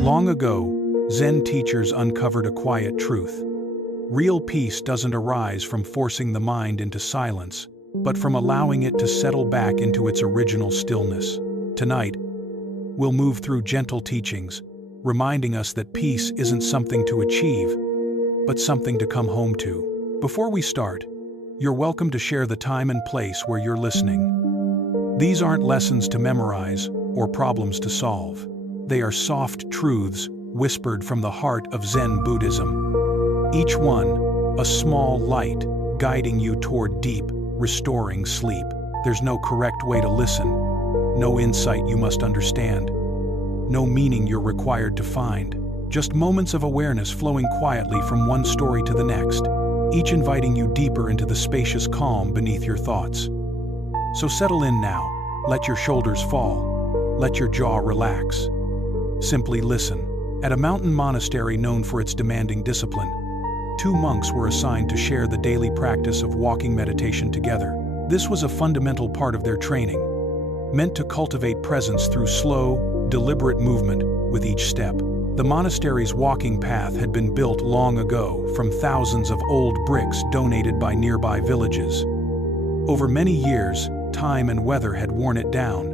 Long ago, Zen teachers uncovered a quiet truth. Real peace doesn't arise from forcing the mind into silence, but from allowing it to settle back into its original stillness. Tonight, we'll move through gentle teachings, reminding us that peace isn't something to achieve, but something to come home to. Before we start, you're welcome to share the time and place where you're listening. These aren't lessons to memorize or problems to solve. They are soft truths whispered from the heart of Zen Buddhism. Each one, a small light, guiding you toward deep, restoring sleep. There's no correct way to listen, no insight you must understand, no meaning you're required to find. Just moments of awareness flowing quietly from one story to the next, each inviting you deeper into the spacious calm beneath your thoughts. So settle in now, let your shoulders fall, let your jaw relax. Simply listen. At a mountain monastery known for its demanding discipline, 2 monks were assigned to share the daily practice of walking meditation together. This was a fundamental part of their training, meant to cultivate presence through slow, deliberate movement with each step. The monastery's walking path had been built long ago from thousands of old bricks donated by nearby villages. Over many years, time and weather had worn it down.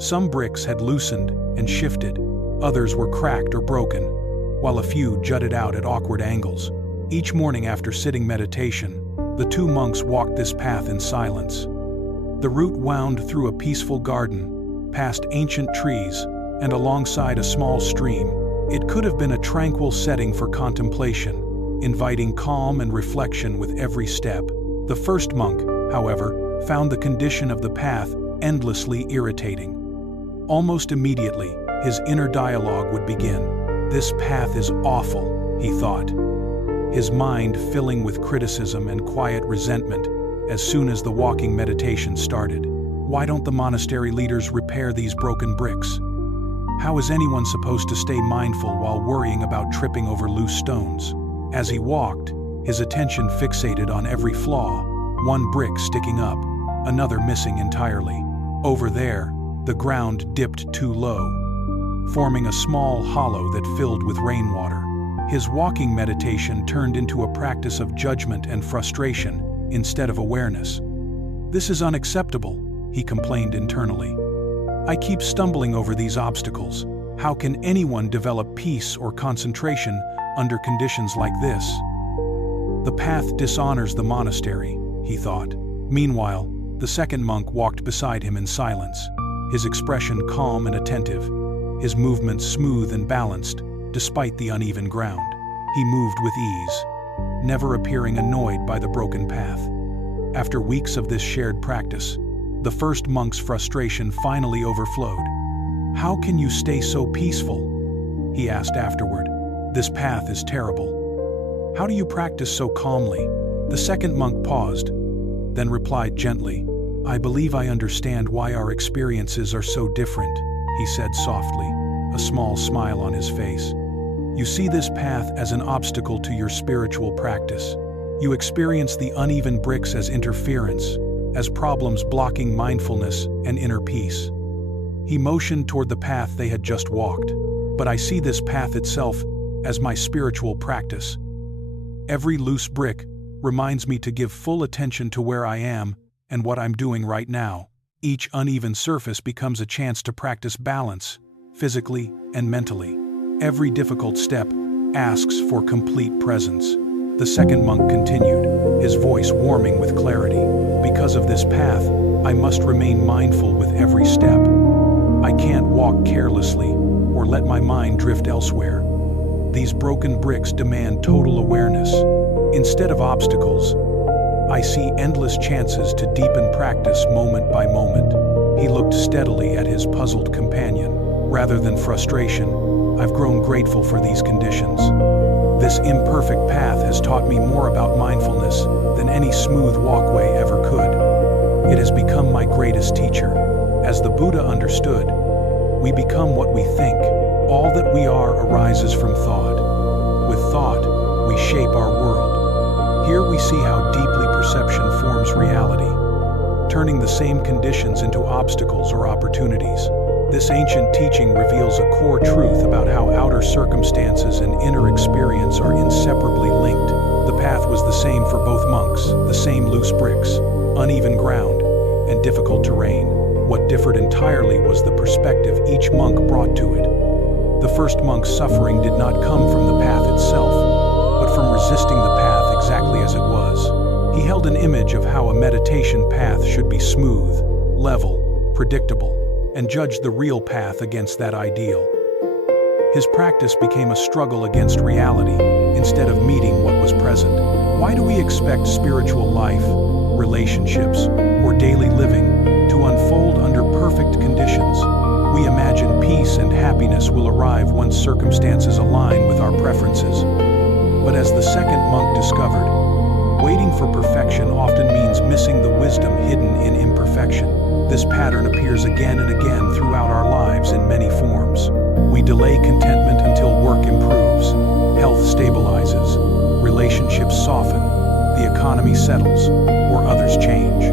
Some bricks had loosened and shifted, others were cracked or broken, while a few jutted out at awkward angles. Each morning after sitting meditation, the 2 monks walked this path in silence. The route wound through a peaceful garden, past ancient trees, and alongside a small stream. It could have been a tranquil setting for contemplation, inviting calm and reflection with every step. The first monk, however, found the condition of the path endlessly irritating. Almost immediately, his inner dialogue would begin. "This path is awful," he thought, his mind filling with criticism and quiet resentment as soon as the walking meditation started. Why don't the monastery leaders repair these broken bricks? How is anyone supposed to stay mindful while worrying about tripping over loose stones? As he walked, his attention fixated on every flaw, one brick sticking up, another missing entirely. Over there, the ground dipped too low, forming a small hollow that filled with rainwater. His walking meditation turned into a practice of judgment and frustration instead of awareness. "This is unacceptable," he complained internally. "I keep stumbling over these obstacles. How can anyone develop peace or concentration under conditions like this?" The path dishonors the monastery, he thought. Meanwhile, the second monk walked beside him in silence, his expression calm and attentive, his movements smooth and balanced, despite the uneven ground. He moved with ease, never appearing annoyed by the broken path. After weeks of this shared practice, the first monk's frustration finally overflowed. "How can you stay so peaceful?" he asked afterward. "This path is terrible. How do you practice so calmly?" The second monk paused, then replied gently, "I believe I understand why our experiences are so different," he said softly, a small smile on his face. "You see this path as an obstacle to your spiritual practice. You experience the uneven bricks as interference, as problems blocking mindfulness and inner peace." He motioned toward the path they had just walked. "But I see this path itself as my spiritual practice. Every loose brick reminds me to give full attention to where I am and what I'm doing right now. Each uneven surface becomes a chance to practice balance, physically and mentally. Every difficult step asks for complete presence." The second monk continued, his voice warming with clarity. "Because of this path, I must remain mindful with every step. I can't walk carelessly or let my mind drift elsewhere. These broken bricks demand total awareness. Instead of obstacles, I see endless chances to deepen practice moment by moment." He looked steadily at his puzzled companion. "Rather than frustration, I've grown grateful for these conditions. This imperfect path has taught me more about mindfulness than any smooth walkway ever could. It has become my greatest teacher. As the Buddha understood, we become what we think. All that we are arises from thought. With thought, we shape our world. Here we see how deeply perception forms reality, turning the same conditions into obstacles or opportunities. This ancient teaching reveals a core truth about how outer circumstances and inner experience are inseparably linked. The path was the same for both monks, the same loose bricks, uneven ground, and difficult terrain. What differed entirely was the perspective each monk brought to it. The first monk's suffering did not come from the path itself, but from resisting the path exactly as it was. He held an image of how a meditation path should be smooth, level, predictable, and judged the real path against that ideal. His practice became a struggle against reality, instead of meeting what was present. Why do we expect spiritual life, relationships, or daily living to unfold under perfect conditions? We imagine peace and happiness will arrive once circumstances align with our preferences. But as the second monk discovered, waiting for perfection often means missing the wisdom hidden in imperfection. This pattern appears again and again throughout our lives in many forms. We delay contentment until work improves, health stabilizes, relationships soften, the economy settles, or others change.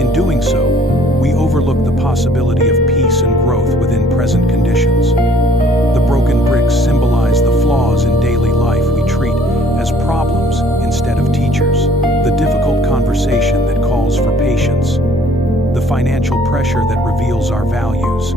In doing so, we overlook the possibility of peace and growth within present conditions. The broken bricks symbolize the flaws in daily life we treat as problems instead of teachers. The difficult conversation that calls for patience, the financial pressure that reveals our values,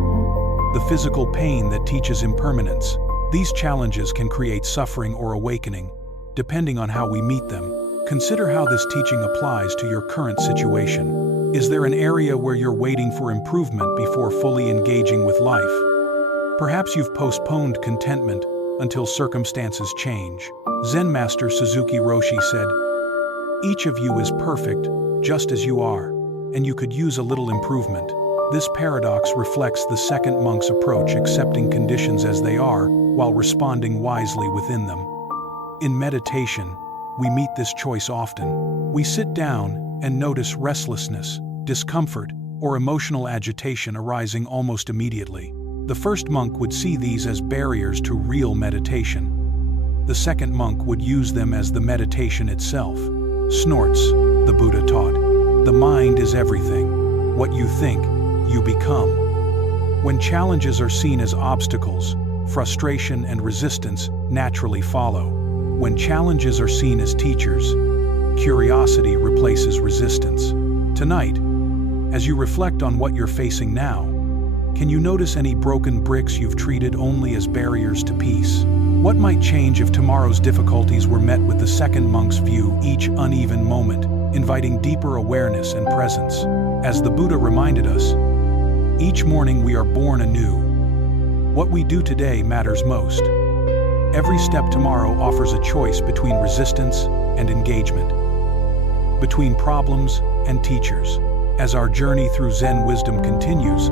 the physical pain that teaches impermanence. These challenges can create suffering or awakening, depending on how we meet them. Consider how this teaching applies to your current situation. Is there an area where you're waiting for improvement before fully engaging with life? Perhaps you've postponed contentment until circumstances change. Zen master Suzuki Roshi said, "Each of you is perfect, just as you are, and you could use a little improvement." This paradox reflects the second monk's approach, accepting conditions as they are, while responding wisely within them. In meditation, we meet this choice often. We sit down and notice restlessness, discomfort, or emotional agitation arising almost immediately. The first monk would see these as barriers to real meditation. The second monk would use them as the meditation itself. Snorts, the Buddha taught. The mind is everything. What you think, you become. When challenges are seen as obstacles, frustration and resistance naturally follow. When challenges are seen as teachers, curiosity replaces resistance. Tonight, as you reflect on what you're facing now, can you notice any broken bricks you've treated only as barriers to peace? What might change if tomorrow's difficulties were met with the second monk's view, each uneven moment, inviting deeper awareness and presence? As the Buddha reminded us, each morning we are born anew. What we do today matters most. Every step tomorrow offers a choice between resistance and engagement, between problems and teachers. As our journey through Zen wisdom continues,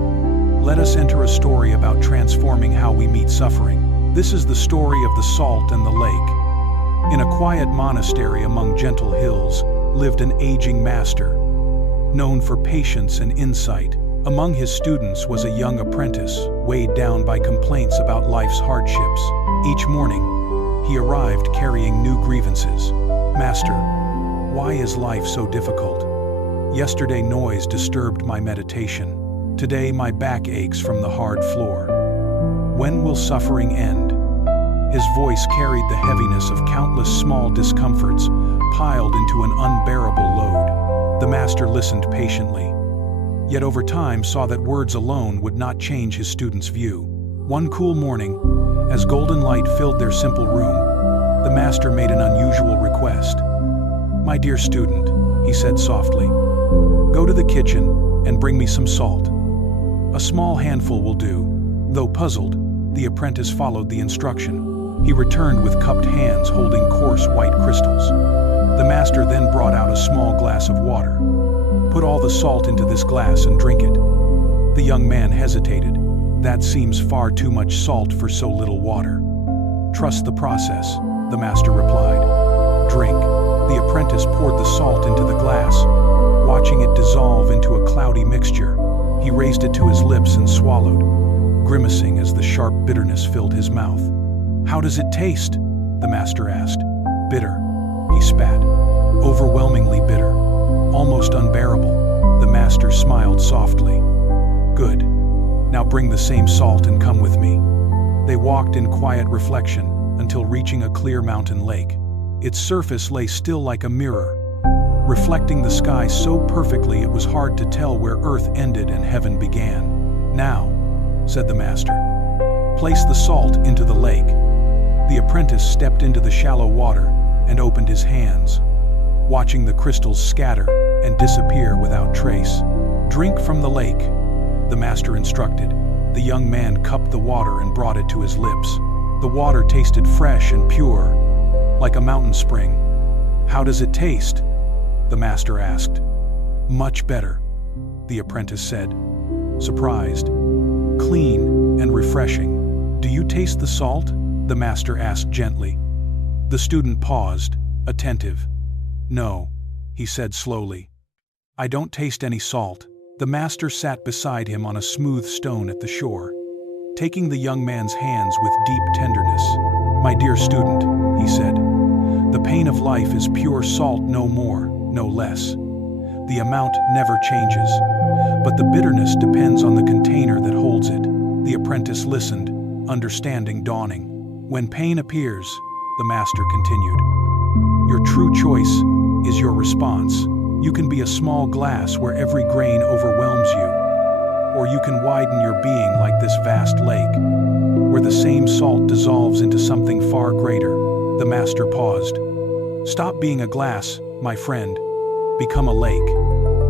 let us enter a story about transforming how we meet suffering. This is the story of the salt and the lake. In a quiet monastery among gentle hills lived an aging master, known for patience and insight. Among his students was a young apprentice, weighed down by complaints about life's hardships. Each morning, he arrived carrying new grievances. "Master, why is life so difficult? Yesterday noise disturbed my meditation. Today my back aches from the hard floor. When will suffering end?" His voice carried the heaviness of countless small discomforts piled into an unbearable load. The master listened patiently, yet over time saw that words alone would not change his student's view. One cool morning, as golden light filled their simple room, the master made an unusual request. "My dear student," he said softly, "go to the kitchen and bring me some salt. A small handful will do." Though puzzled, the apprentice followed the instruction. He returned with cupped hands holding coarse white crystals. The master then brought out a small glass of water. "Put all the salt into this glass and drink it." The young man hesitated. "That seems far too much salt for so little water." "Trust the process," the master replied. "Drink." The apprentice poured the salt into the glass, watching it dissolve into a cloudy mixture. He raised it to his lips and swallowed, grimacing as the sharp bitterness filled his mouth. "How does it taste?" the master asked. "Bitter," he spat. "Overwhelmingly bitter. Almost unbearable." The master smiled softly. "Good. Now bring the same salt and come with me." They walked in quiet reflection until reaching a clear mountain lake. Its surface lay still like a mirror, reflecting the sky so perfectly it was hard to tell where earth ended and heaven began. "Now," said the master, "place the salt into the lake." The apprentice stepped into the shallow water and opened his hands, watching the crystals scatter and disappear without trace. "Drink from the lake," the master instructed. The young man cupped the water and brought it to his lips. The water tasted fresh and pure, like a mountain spring. "How does it taste?" the master asked. "Much better," the apprentice said, surprised. "Clean and refreshing. Do you taste the salt?" the master asked gently. The student paused, attentive. "No," he said slowly. "I don't taste any salt." The master sat beside him on a smooth stone at the shore, taking the young man's hands with deep tenderness. "My dear student," he said, "the pain of life is pure salt, no more, no less. The amount never changes, but the bitterness depends on the container that holds it." The apprentice listened, understanding dawning. "When pain appears," the master continued, "your true choice is your response. You can be a small glass where every grain overwhelms you, or you can widen your being like this vast lake, where the same salt dissolves into something far greater." The master paused. "Stop being a glass, my friend. Become a lake."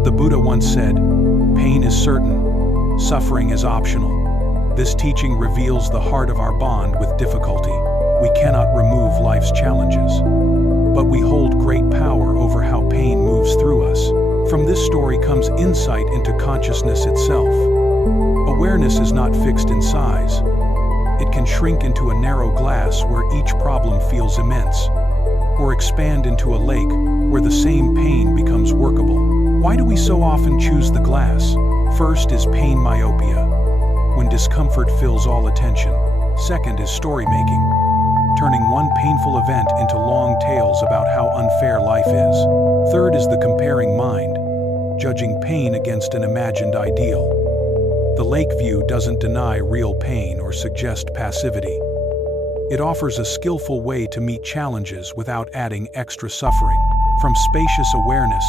The Buddha once said, "Pain is certain, suffering is optional." This teaching reveals the heart of our bond with difficulty. We cannot remove life's challenges, but we hold great power over how pain moves through us. From this story comes insight into consciousness itself. Awareness is not fixed in size. It can shrink into a narrow glass where each problem feels immense, or expand into a lake where the same pain becomes workable. Why do we so often choose the glass? First is pain myopia, when discomfort fills all attention. Second is story making, turning one painful event into long tales about how unfair life is. Third is the comparing mind, judging pain against an imagined ideal. The lake view doesn't deny real pain or suggest passivity. It offers a skillful way to meet challenges without adding extra suffering. From spacious awareness,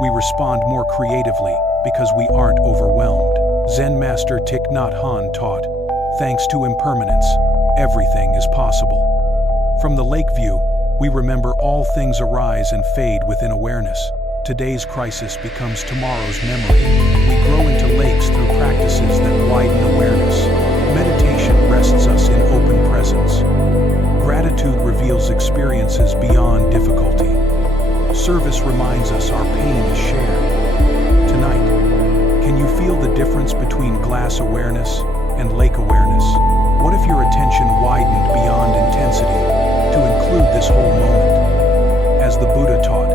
we respond more creatively because we aren't overwhelmed. Zen master Thich Nhat Hanh taught, "Thanks to impermanence, everything is possible." From the lake view, we remember all things arise and fade within awareness. Today's crisis becomes tomorrow's memory. We grow into lakes through practices that widen awareness. Meditation rests us in open presence. Gratitude reveals experiences beyond difficulty. Service reminds us our pain is shared. Tonight, can you feel the difference between glass awareness and lake awareness? What if your attention widened beyond intensity to include this whole moment? As the Buddha taught,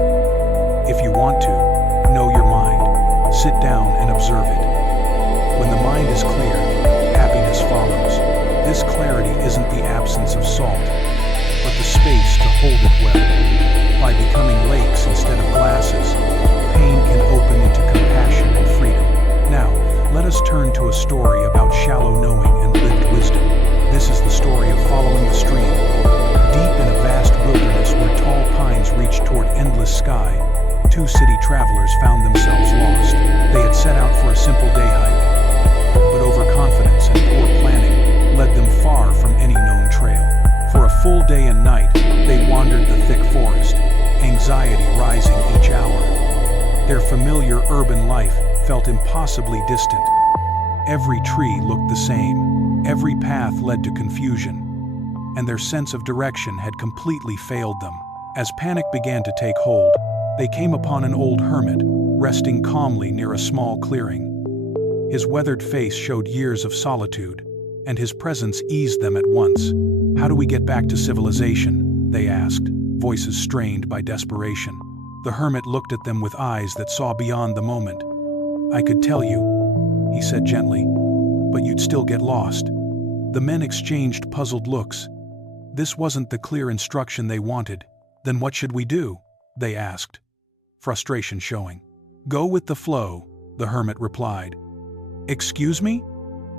if you want to, know your mind, sit down and observe it. When the mind is clear, happiness follows. This clarity isn't the absence of salt, but the space to hold it well. By becoming lakes instead of glasses, pain can open into compassion and freedom. Now, let us turn to a story about shallow knowing and lived wisdom. This is the story of following the stream. Deep in a vast wilderness where tall pines reached toward endless sky, two city travelers found themselves lost. They had set out for a simple day hike, but overconfidence and poor planning led them far from any known trail. For a full day and night, they wandered the thick forest, anxiety rising each hour. Their familiar urban life felt impossibly distant. Every tree looked the same, every path led to confusion, and their sense of direction had completely failed them. As panic began to take hold, they came upon an old hermit, resting calmly near a small clearing. His weathered face showed years of solitude, and his presence eased them at once. "How do we get back to civilization?" they asked, voices strained by desperation. The hermit looked at them with eyes that saw beyond the moment. "I could tell you," he said gently, "but you'd still get lost." The men exchanged puzzled looks. This wasn't the clear instruction they wanted. "Then what should we do?" they asked, frustration showing. "Go with the flow," the hermit replied. "Excuse me?"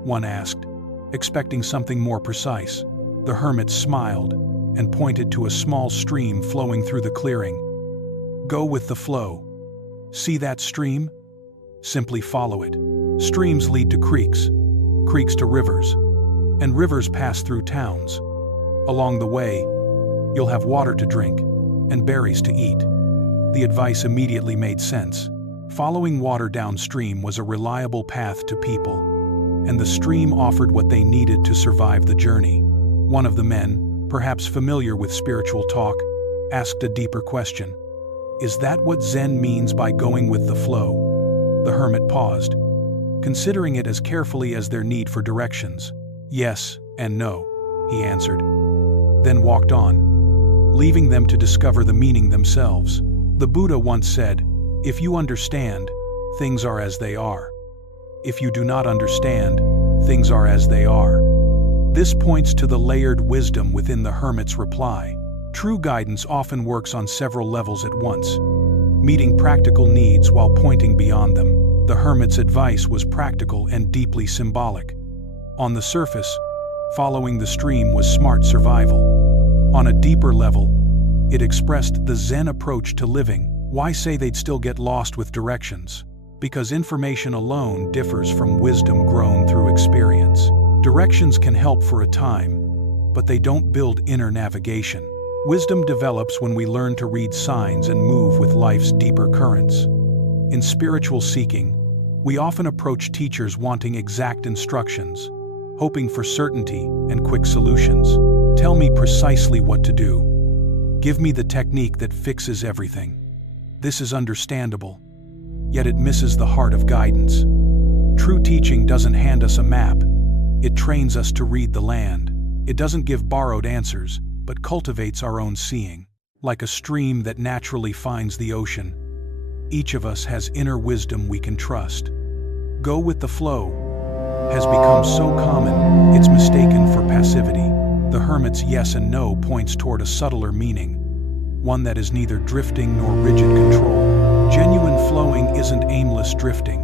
one asked, expecting something more precise. The hermit smiled and pointed to a small stream flowing through the clearing. Go with the flow. See that stream? Simply follow it. Streams lead to creeks, creeks to rivers, and rivers pass through towns. Along the way, you'll have water to drink and berries to eat. The advice immediately made sense. Following water downstream was a reliable path to people, and the stream offered what they needed to survive the journey. One of the men, perhaps familiar with spiritual talk, asked a deeper question. Is that what Zen means by going with the flow? The hermit paused, considering it as carefully as their need for directions. Yes and no, he answered, then walked on, leaving them to discover the meaning themselves. The Buddha once said, "If you understand, things are as they are. If you do not understand, things are as they are." This points to the layered wisdom within the hermit's reply. True guidance often works on several levels at once, meeting practical needs while pointing beyond them. The hermit's advice was practical and deeply symbolic. On the surface, following the stream was smart survival. On a deeper level, it expressed the Zen approach to living. Why say they'd still get lost with directions? Because information alone differs from wisdom grown through experience. Directions can help for a time, but they don't build inner navigation. Wisdom develops when we learn to read signs and move with life's deeper currents. In spiritual seeking, we often approach teachers wanting exact instructions, hoping for certainty and quick solutions. Tell me precisely what to do. Give me the technique that fixes everything. This is understandable, yet it misses the heart of guidance. True teaching doesn't hand us a map. It trains us to read the land. It doesn't give borrowed answers, but cultivates our own seeing. Like a stream that naturally finds the ocean, each of us has inner wisdom we can trust. Go with the flow has become so common, it's mistaken for passivity. The hermit's yes and no points toward a subtler meaning, one that is neither drifting nor rigid control. Genuine flowing isn't aimless drifting.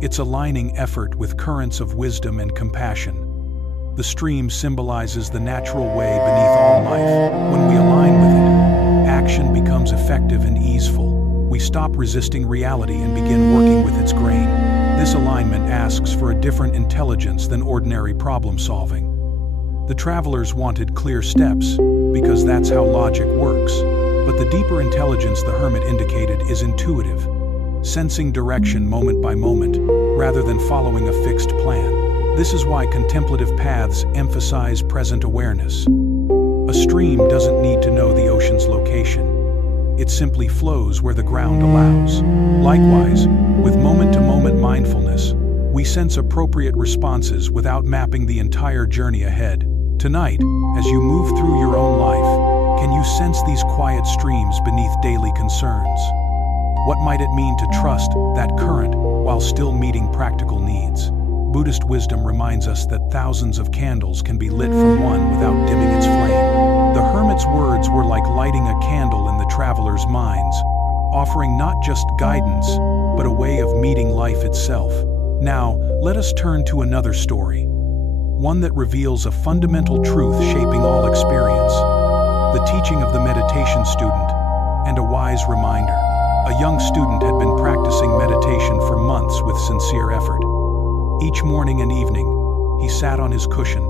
It's aligning effort with currents of wisdom and compassion. The stream symbolizes the natural way beneath all life. When we align with it, action becomes effective and easeful. We stop resisting reality and begin working with its grain. This alignment asks for a different intelligence than ordinary problem solving. The travelers wanted clear steps, because that's how logic works. But the deeper intelligence the hermit indicated is intuitive, sensing direction moment by moment, rather than following a fixed plan. This is why contemplative paths emphasize present awareness. A stream doesn't need to know the ocean's location. It simply flows where the ground allows. Likewise, with moment-to-moment mindfulness, we sense appropriate responses without mapping the entire journey ahead. Tonight, as you move through your own life, can you sense these quiet streams beneath daily concerns? What might it mean to trust that current while still meeting practical needs? Buddhist wisdom reminds us that thousands of candles can be lit from one without dimming its flame. The hermit's words were like lighting a candle in the traveler's minds, offering not just guidance, but a way of meeting life itself. Now, let us turn to another story, one that reveals a fundamental truth shaping all experience, the teaching of the meditation student, and a wise reminder. A young student had been practicing meditation for months with sincere effort. Each morning and evening, he sat on his cushion,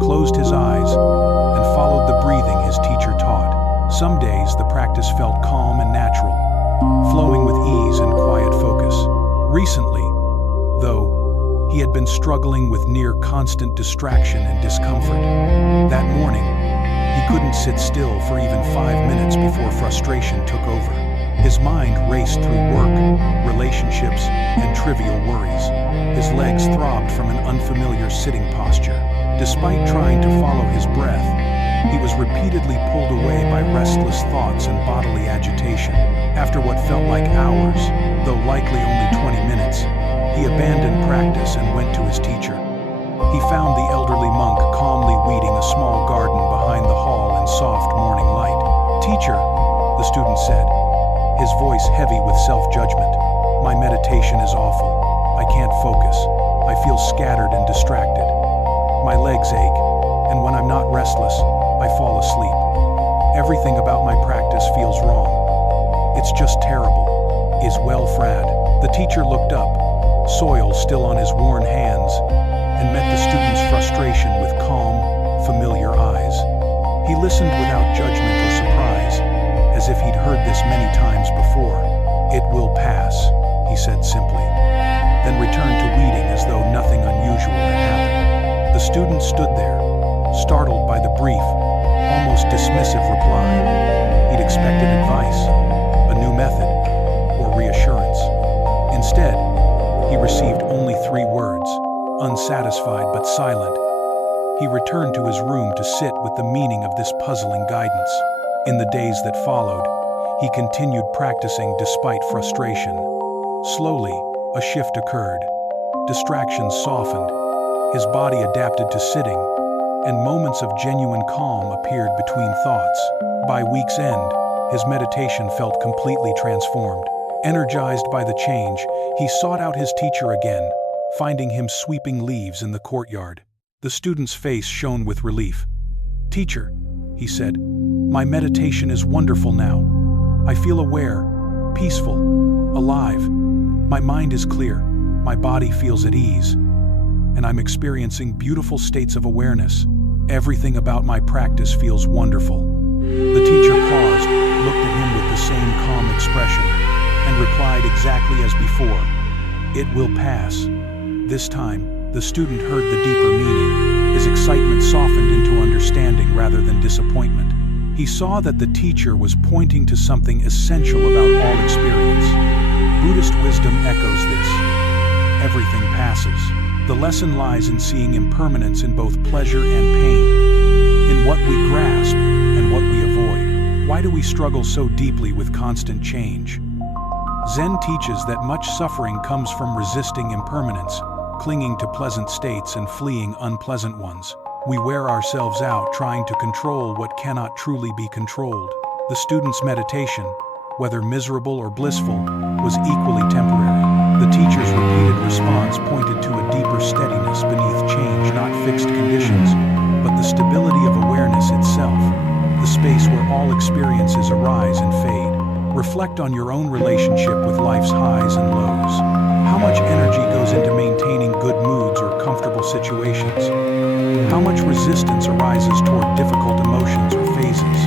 closed his eyes, and followed the breathing his teacher taught. Some days the practice felt calm and natural, flowing with ease and quiet focus. Recently, though, he had been struggling with near constant distraction and discomfort. That morning, he couldn't sit still for even 5 minutes before frustration took over. His mind raced through work, relationships, and trivial worries. His legs throbbed from an unfamiliar sitting posture. Despite trying to follow his breath, he was repeatedly pulled away by restless thoughts and bodily agitation. After what felt like hours, though likely only 20 minutes, he abandoned practice and went to his teacher. He found the elderly monk calmly weeding a small garden behind the hall in soft morning light. "Teacher," the student said, his voice heavy with self-judgment, "my meditation is awful. I can't focus. I feel scattered and distracted. My legs ache, and when I'm not restless, I fall asleep. Everything about my practice feels wrong. It's just terrible. Is well, Frad? The teacher looked up, soil still on his worn hands, and met the student's frustration with calm, familiar eyes. He listened without judgment or surprise, as if he'd heard this many times before. It will pass, he said simply, then returned to weeding as though nothing unusual had happened. The student stood there, startled by the brief, almost dismissive reply. He'd expected advice, a new method, or reassurance. Instead, he received only 3 words, unsatisfied but silent. He returned to his room to sit with the meaning of this puzzling guidance. In the days that followed, he continued practicing despite frustration. Slowly, a shift occurred. Distractions softened. His body adapted to sitting, and moments of genuine calm appeared between thoughts. By week's end, his meditation felt completely transformed. Energized by the change, he sought out his teacher again, finding him sweeping leaves in the courtyard. The student's face shone with relief. "Teacher," he said, "my meditation is wonderful now. I feel aware, peaceful, alive. My mind is clear, my body feels at ease, and I'm experiencing beautiful states of awareness. Everything about my practice feels wonderful." The teacher paused, looked at him with the same calm expression, and replied exactly as before, "It will pass." This time, the student heard the deeper meaning. His excitement softened into understanding rather than disappointment. He saw that the teacher was pointing to something essential about all experience. Buddhist wisdom echoes this. Everything passes. The lesson lies in seeing impermanence in both pleasure and pain, in what we grasp and what we avoid. Why do we struggle so deeply with constant change? Zen teaches that much suffering comes from resisting impermanence, clinging to pleasant states and fleeing unpleasant ones. We wear ourselves out trying to control what cannot truly be controlled. The student's meditation, whether miserable or blissful, was equally temporary. The teacher's repeated response pointed to a deeper steadiness beneath change, not fixed conditions, but the stability of awareness itself, the space where all experiences arise and fade. Reflect on your own relationship with life's highs and lows. How much energy goes into maintaining good moods or comfortable situations? How much resistance arises toward difficult emotions or phases?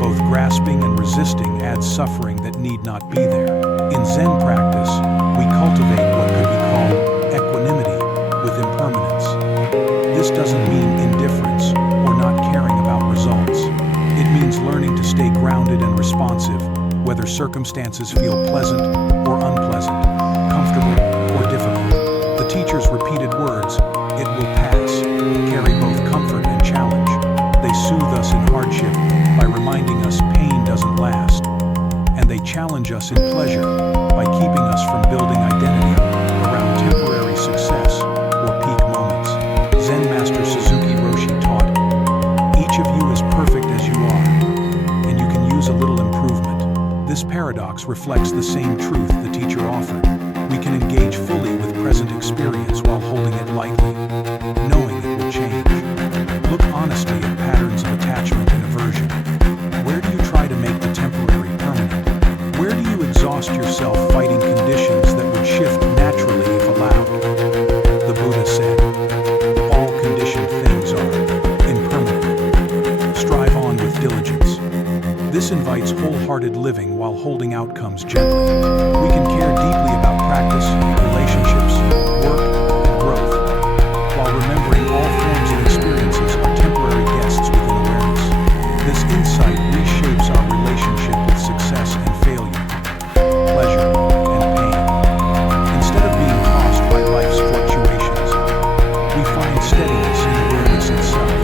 Both grasping and resisting adds suffering that need not be there. In Zen practice, we cultivate what could be called equanimity with impermanence. This doesn't mean indifference or not caring about results. It means learning to stay grounded and responsive, whether circumstances feel pleasant or unpleasant, comfortable or difficult. The teacher's repeated words, "It will pass," carry both comfort and challenge. They soothe us in hardship by reminding us pain doesn't last, and they challenge us in pleasure by keeping us from building identity around temporary success or peak moments. Zen Master Suzuki Roshi taught, "Each of you is perfect as you are, and you can use a little improvement." This paradox reflects the same truth the teacher offered. We can engage fully with present experience while holding it lightly, knowing it will change. Look honestly at patterns of attachment and aversion. Where do you try to make the temporary permanent? Where do you exhaust yourself fighting conditions that would shift naturally if allowed? The Buddha said, "All conditioned things are impermanent. Strive on with diligence." This invites wholehearted living while holding outcomes gently. We can care deeply about practice, relationships, work, and growth, while remembering all forms and experiences are temporary guests within awareness. This insight reshapes our relationship with success and failure, pleasure and pain. Instead of being tossed by life's fluctuations, we find steadiness in awareness itself,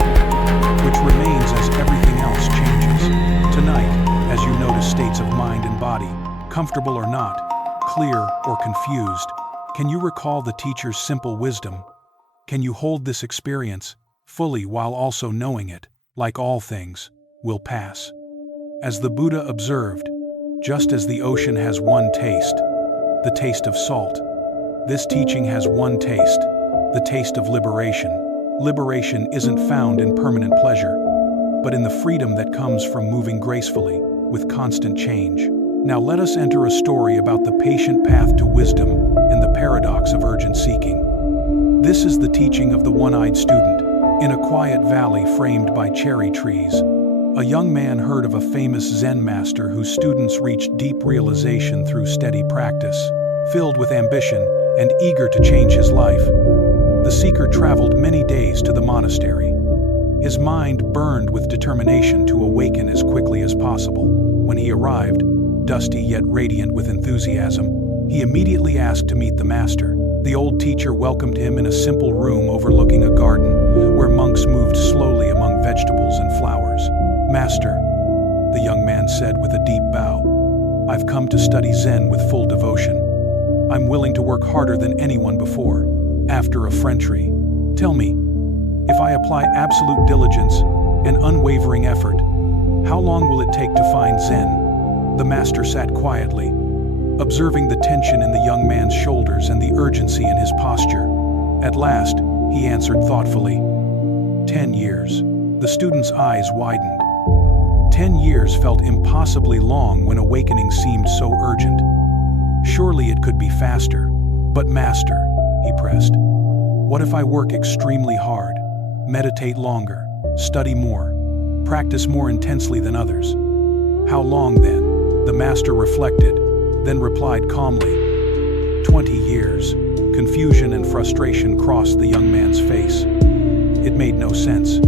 which remains as everything else changes. Tonight, as you notice states of mind and body, comfortable or not, clear or confused, can you recall the teacher's simple wisdom? Can you hold this experience fully while also knowing it, like all things, will pass? As the Buddha observed, just as the ocean has one taste, the taste of salt, This teaching has one taste, the taste of liberation. Liberation isn't found in permanent pleasure, but in the freedom that comes from moving gracefully, with constant change. Now let us enter a story about the patient path to wisdom and the paradox of urgent seeking. This is the teaching of the one-eyed student. In a quiet valley framed by cherry trees, a young man heard of a famous Zen master whose students reached deep realization through steady practice. Filled with ambition and eager to change his life, the seeker traveled many days to the monastery. His mind burned with determination to awaken as quickly as possible. When he arrived, dusty yet radiant with enthusiasm, he immediately asked to meet the master. The old teacher welcomed him in a simple room overlooking a garden, where monks moved slowly among vegetables and flowers. "Master," the young man said with a deep bow, "I've come to study Zen with full devotion. I'm willing to work harder than anyone before." After effrontery, "Tell me, if I apply absolute diligence and unwavering effort, how long will it take to find Zen?" The master sat quietly, observing the tension in the young man's shoulders and the urgency in his posture. At last, he answered thoughtfully, 10 years. The student's eyes widened. 10 years felt impossibly long when awakening seemed so urgent. Surely it could be faster. "But master," he pressed, "what if I work extremely hard, meditate longer, study more, practice more intensely than others? How long then?" The master reflected, then replied calmly, 20 years. Confusion and frustration crossed the young man's face. It made no sense.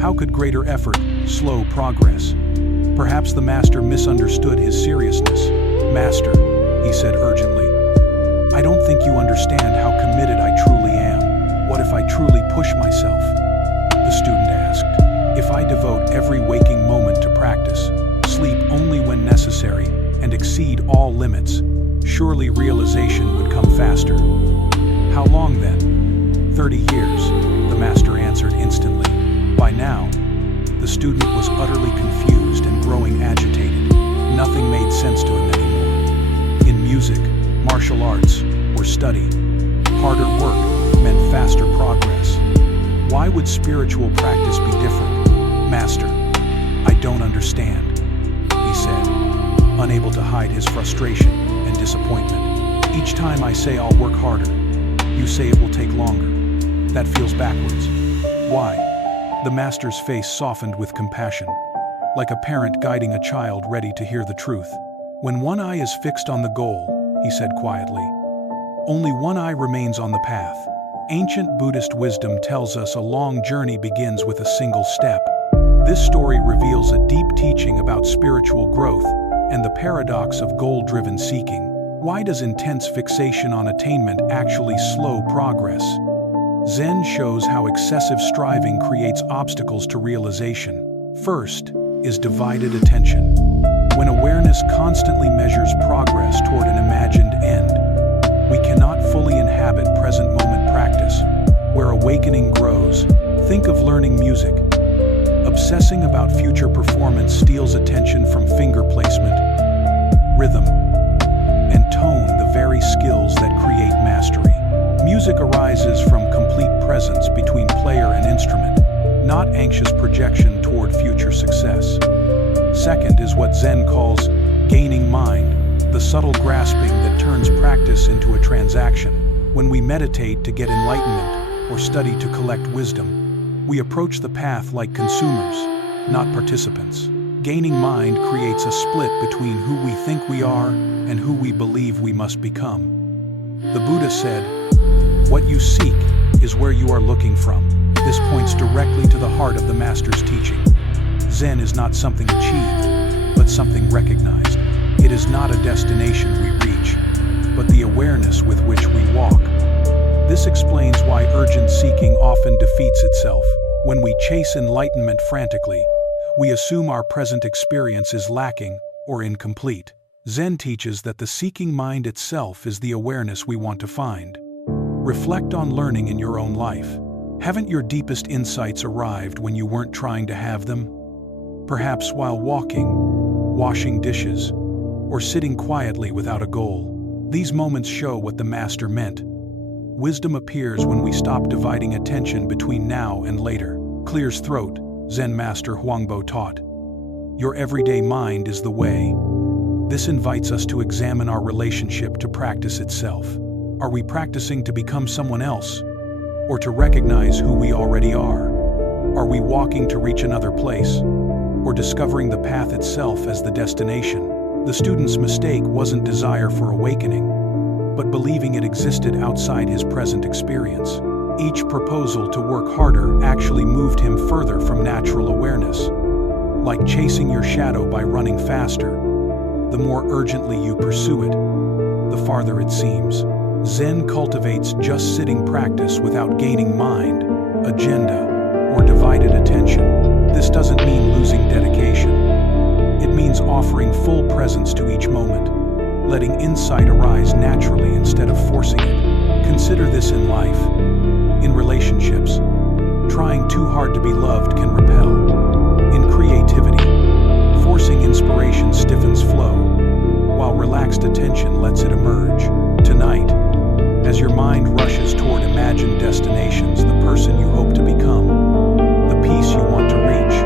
How could greater effort slow progress? Perhaps the master misunderstood his seriousness. "Master," he said urgently, "I don't think you understand how committed I truly am. What if I truly push myself?" The student asked. "If I devote every waking moment to practice, sleep only when necessary, and exceed all limits, surely realization would come faster." "How long then?" 30 years, the master answered instantly. By now, the student was utterly confused and growing agitated. Nothing made sense to him anymore. In music, martial arts, or study, harder work meant faster progress. Why would spiritual practice be different? "Master, I don't understand," he said, unable to hide his frustration and disappointment. "Each time I say I'll work harder, you say it will take longer. That feels backwards. Why?" The master's face softened with compassion, like a parent guiding a child ready to hear the truth. "When one eye is fixed on the goal," he said quietly, "only one eye remains on the path. Ancient Buddhist wisdom tells us a long journey begins with a single step." This story reveals a deep teaching about spiritual growth and the paradox of goal-driven seeking. Why does intense fixation on attainment actually slow progress? Zen shows how excessive striving creates obstacles to realization. First is divided attention. When awareness constantly measures progress toward an imagined end, we cannot fully inhabit present-moment practice, where awakening grows. Think of learning music. Obsessing about future performance steals attention from finger placement, rhythm, and tone, the very skills that create mastery. Music arises from complete presence between player and instrument, not anxious projection toward future success. Second is what Zen calls gaining mind, the subtle grasping that turns practice into a transaction. When we meditate to get enlightenment or study to collect wisdom, we approach the path like consumers, not participants. Gaining mind creates a split between who we think we are and who we believe we must become. The Buddha said, "What you seek is where you are looking from." This points directly to the heart of the master's teaching. Zen is not something achieved, but something recognized. It is not a destination we reach, but the awareness with which we walk. This explains why urgent seeking often defeats itself. When we chase enlightenment frantically, we assume our present experience is lacking or incomplete. Zen teaches that the seeking mind itself is the awareness we want to find. Reflect on learning in your own life. Haven't your deepest insights arrived when you weren't trying to have them? Perhaps while walking, washing dishes, or sitting quietly without a goal. These moments show what the master meant. Wisdom appears when we stop dividing attention between now and later. Clears throat, Zen master Huangbo taught. Your everyday mind is the way. This invites us to examine our relationship to practice itself. Are we practicing to become someone else, or to recognize who we already are? Are we walking to reach another place, or discovering the path itself as the destination? The student's mistake wasn't desire for awakening, but believing it existed outside his present experience. Each proposal to work harder actually moved him further from natural awareness. Like chasing your shadow by running faster, the more urgently you pursue it, the farther it seems. Zen cultivates just sitting practice without gaining mind, agenda, or divided attention. This doesn't mean losing dedication. It means offering full presence to each moment, letting insight arise naturally instead of forcing it. Consider this in life. In relationships, trying too hard to be loved can repel. In creativity, forcing inspiration stiffens flow, while relaxed attention lets it emerge. Tonight, as your mind rushes toward imagined destinations, the person you hope to become, the peace you want to reach,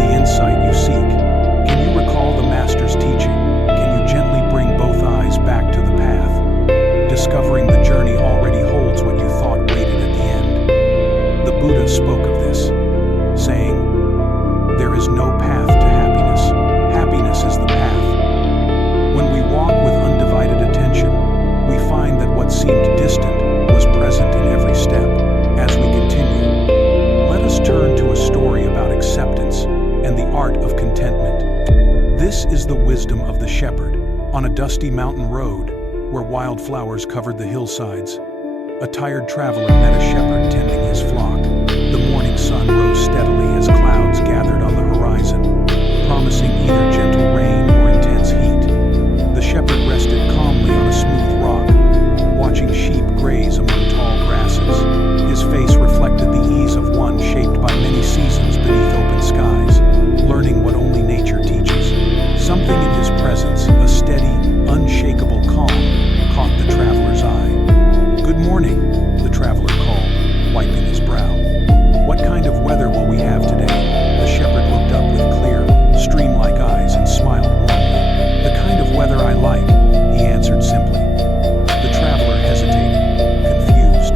the insight you seek, can you recall the master's teaching? Can you gently bring both eyes back to the path? Discovering the journey already holds what you thought waited at the end. The Buddha spoke of this, saying, "There is no path to happiness. Happiness is the path." When we walk with undivided attention, we find that what seemed distant was present in every step. As we continue, let us turn to a story about acceptance and the art of contentment. This is the wisdom of the shepherd. On a dusty mountain road, where wildflowers covered the hillsides, a tired traveler met a shepherd tending his flock. The morning sun rose steadily as clouds gathered on the horizon, promising either gentle rain or intense heat. The shepherd rested calmly on a smooth rock, watching sheep graze among tall grasses. His face reflected the ease of one shaped by many seasons beneath open skies, learning what only nature teaches. Something in his presence, a steady, unshakable calm, caught the traveler's eye. "Good morning," the traveler called, wiping his brow. "What kind of weather will we have today?" The shepherd looked up with clear, stream-like eyes and smiled warmly. "The kind of weather I like," he answered simply. The traveler hesitated, confused.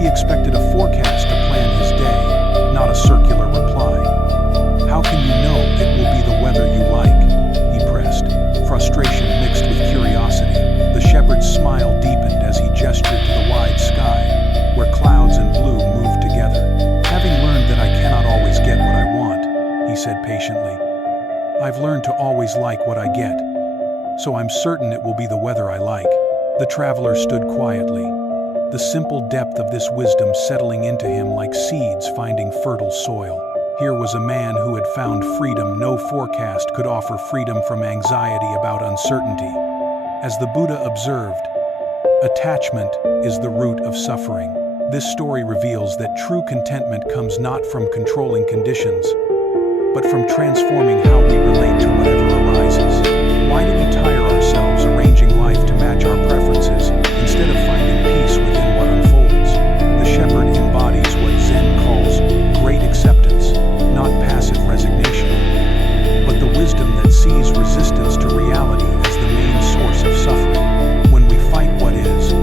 He expected a forecast to plan his day, not a circular reply. "How can you know it will be the weather you like?" he pressed, frustration mixed with curiosity. The shepherd's smile deepened as he gestured to the wide sky, where clouds and blue moved together. "Having learned that I cannot always get what I want," he said patiently, "I've learned to always like what I get, so I'm certain it will be the weather I like." The traveler stood quietly, the simple depth of this wisdom settling into him like seeds finding fertile soil. Here was a man who had found freedom no forecast could offer, freedom from anxiety about uncertainty. As the Buddha observed, attachment is the root of suffering. This story reveals that true contentment comes not from controlling conditions, but from transforming how we relate to whatever arises. Why do we tire ourselves arranging life to match our preferences, instead of finding peace within what unfolds? The shepherd embodies what Zen calls great acceptance, not passive resignation, but the wisdom that sees resistance to reality as the main source of suffering. When we fight what is,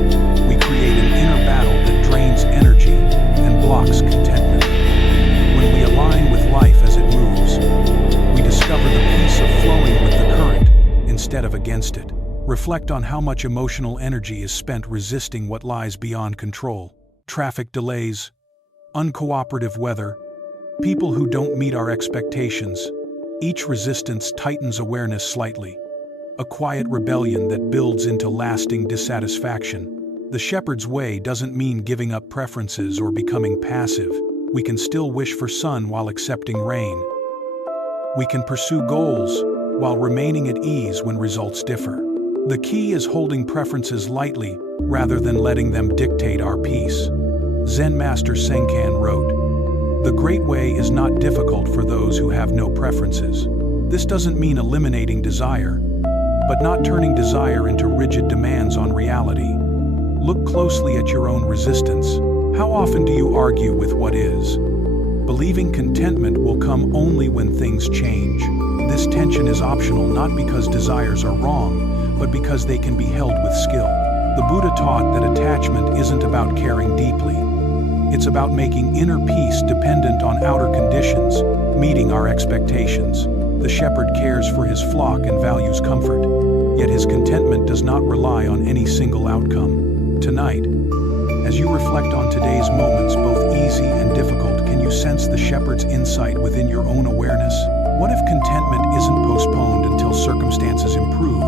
we create an inner battle that drains energy and blocks contentment. When we align with life as it moves, we discover the peace of flowing with the current instead of against it. Reflect on how much emotional energy is spent resisting what lies beyond control. Traffic delays, uncooperative weather, people who don't meet our expectations. Each resistance tightens awareness slightly, a quiet rebellion that builds into lasting dissatisfaction. The shepherd's way doesn't mean giving up preferences or becoming passive. We can still wish for sun while accepting rain. We can pursue goals while remaining at ease when results differ. The key is holding preferences lightly rather than letting them dictate our peace. Zen Master Senkan wrote, "The great way is not difficult for those who have no preferences." This doesn't mean eliminating desire, but not turning desire into rigid demands on reality. Look closely at your own resistance. How often do you argue with what is? Believing contentment will come only when things change. This tension is optional not because desires are wrong, but because they can be held with skill. The Buddha taught that attachment isn't about caring deeply. It's about making inner peace dependent on outer conditions, meeting our expectations. The shepherd cares for his flock and values comfort, yet his contentment does not rely on any single outcome. Tonight, as you reflect on today's moments, both easy and difficult, can you sense the shepherd's insight within your own awareness? What if contentment isn't postponed until circumstances improve,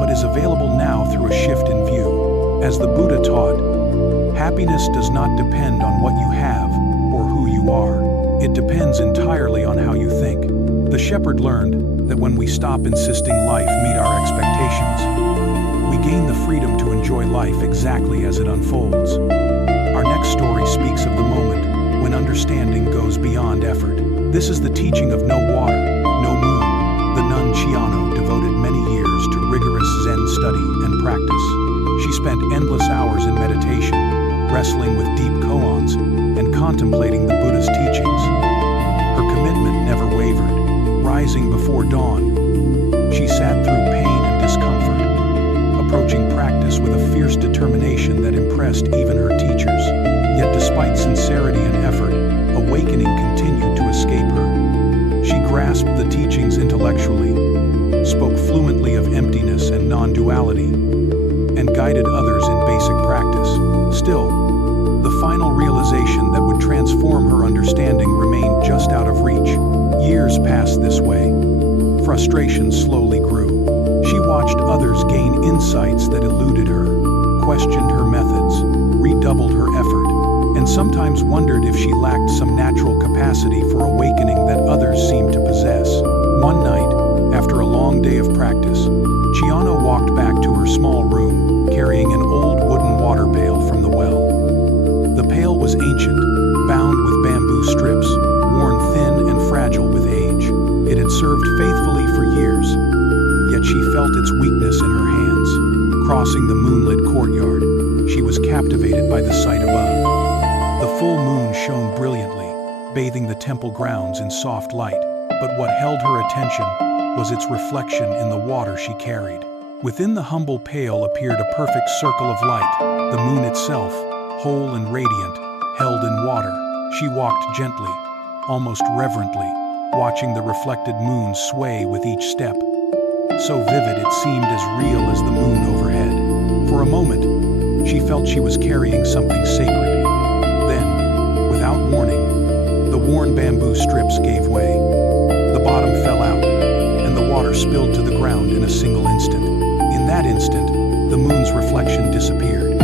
but is available now through a shift in view? As the Buddha taught, happiness does not depend on what you have or who you are. It depends entirely on how you think. The shepherd learned that when we stop insisting life meet our expectations, we gain the freedom to enjoy life exactly as it unfolds. Our next story speaks of the moment when understanding goes beyond effort. This is the teaching of no water, no moon. The nun Chiano devoted many years to rigorous Zen study and practice. She spent endless hours in meditation, wrestling with deep koans, and contemplating the Buddha's teachings. Her commitment never wavered, rising before dawn. She sat through pain and discomfort, approaching practice with a fierce determination that impressed even her teachers. Yet despite sincerity and effort, awakening continued to escape her. She grasped the teachings intellectually, spoke fluently of emptiness and non-duality, and guided others in basic practice. Still, the final realization that would transform her understanding remained just out of reach. Years passed this way. Frustration slowly grew. She watched others gain insights that eluded her, questioned her methods, redoubled her effort, and sometimes wondered if she lacked some natural capacity for awakening that others seemed to possess. One night, after a long day of practice, Chiano walked back to her small room, carrying an old wooden water pail from the well. The pail was ancient, bound with bamboo strips, worn thin and fragile with age. It had served faithfully for years, yet she felt its weakness in her hands. Crossing the moonlit courtyard, she was captivated by the sight above. The full moon shone brilliantly, bathing the temple grounds in soft light, but what held her attention was its reflection in the water she carried. Within the humble pail appeared a perfect circle of light, the moon itself, whole and radiant, held in water. She walked gently, almost reverently, watching the reflected moon sway with each step. So vivid it seemed as real as the moon overhead. For a moment, she felt she was carrying something sacred. Then, without warning, the worn bamboo strips gave way. The bottom fell out, and the water spilled to the ground in a single instant. In that instant, the moon's reflection disappeared.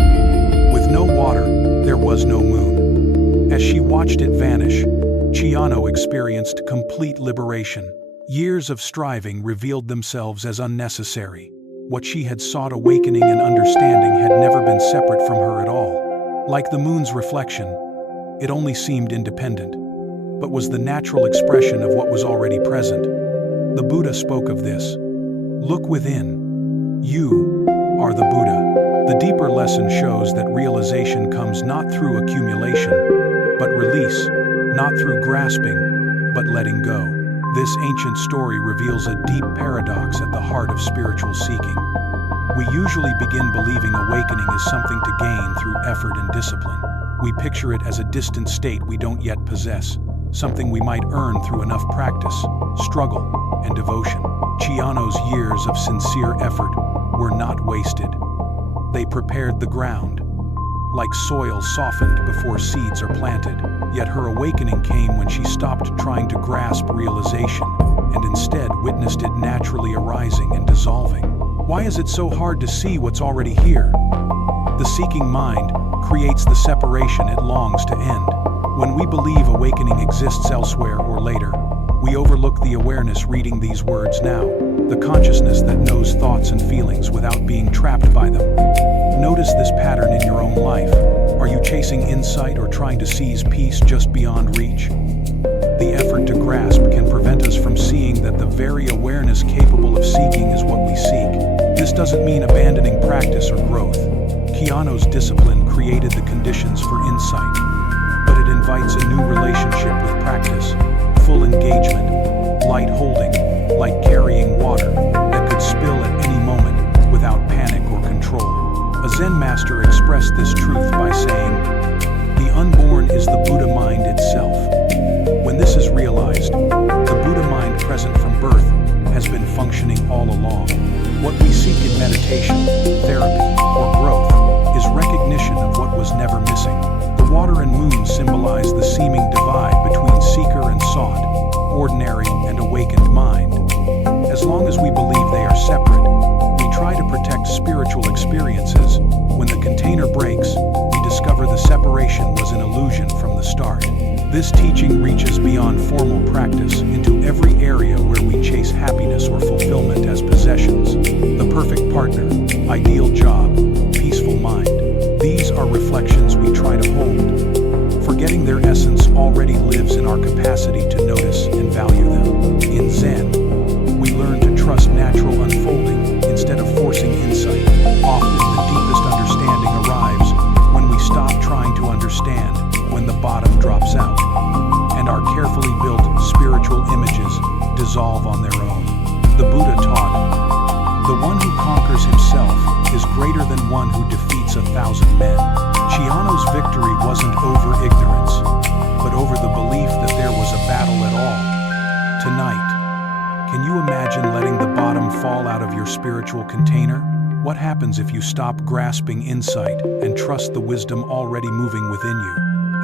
With no water, there was no moon. As she watched it vanish, Chiano experienced complete liberation. Years of striving revealed themselves as unnecessary. What she had sought, awakening and understanding, had never been separate from her at all. Like the moon's reflection, it only seemed independent, but was the natural expression of what was already present. The Buddha spoke of this. Look within. You are the Buddha. The deeper lesson shows that realization comes not through accumulation, but release, not through grasping, but letting go. This ancient story reveals a deep paradox at the heart of spiritual seeking. We usually begin believing awakening is something to gain through effort and discipline. We picture it as a distant state we don't yet possess, something we might earn through enough practice, struggle, and devotion. Chiano's years of sincere effort were not wasted. They prepared the ground, like soil softened before seeds are planted. Yet her awakening came when she stopped trying to grasp realization and instead witnessed it naturally arising and dissolving. Why is it so hard to see what's already here? The seeking mind creates the separation it longs to end. When we believe awakening exists elsewhere or later, we overlook the awareness reading these words now, the consciousness that knows thoughts and feelings without being trapped by them. Notice this pattern in your own life. Are you chasing insight or trying to seize peace just beyond reach? The effort to grasp can prevent us from seeing realizing that the very awareness capable of seeking is what we seek. This doesn't mean abandoning practice or growth. Keanu's discipline created the conditions for insight, but it invites a new relationship with practice, full engagement, light holding, like carrying water that could spill at any moment without panic or control. A Zen master expressed this truth by saying, "The unborn is the Buddha mind itself." When this is realized, the Buddha mind present from birth has been functioning all along. What we seek in meditation, therapy, or growth is recognition of what was never missing. The water and moon symbolize the seeming divide between seeker and sought, ordinary and awakened mind. As long as we believe they are separate, we try to protect spiritual experiences. When the container breaks, we discover the separation was an illusion from the start. This teaching reaches beyond formal practice into every area where we chase happiness or fulfillment as possessions. The perfect partner, ideal job, peaceful mind. These are reflections we try to hold, forgetting their essence already lives in our capacity to notice and value them. In Zen, we learn to trust natural unfolding instead of forcing insight. Often the deepest understanding arrives when we stop trying to understand, when the bottom drops out, and our carefully built spiritual images dissolve on their own. The Buddha taught, "The one who conquers himself is greater than one who defeats 1,000 men." Keanu's victory wasn't over ignorance, but over the belief that there was a battle at all. Tonight, can you imagine letting the bottom fall out of your spiritual container? What happens if you stop grasping insight and trust the wisdom already moving within you?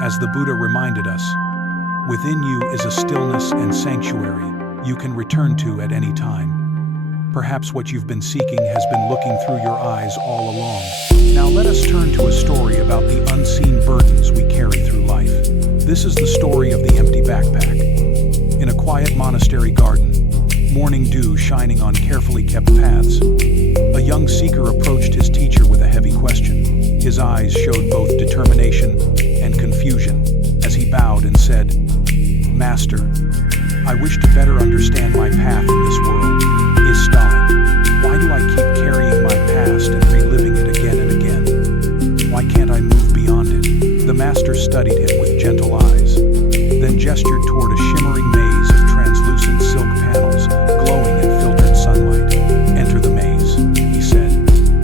As the Buddha reminded us, within you is a stillness and sanctuary you can return to at any time. Perhaps what you've been seeking has been looking through your eyes all along. Now let us turn to a story about the unseen burdens we carry through life. This is the story of the empty backpack. In a quiet monastery garden, morning dew shining on carefully kept paths, a young seeker approached his teacher with a heavy question. His eyes showed both determination and confusion as he bowed and said, "Master, I wish to better understand my path in this world. Why do I keep carrying my past and reliving it again and again? Why can't I move beyond it?" The master studied him with gentle eyes, then gestured toward a shimmering maze of translucent silk panels glowing in filtered sunlight. "Enter the maze," he said,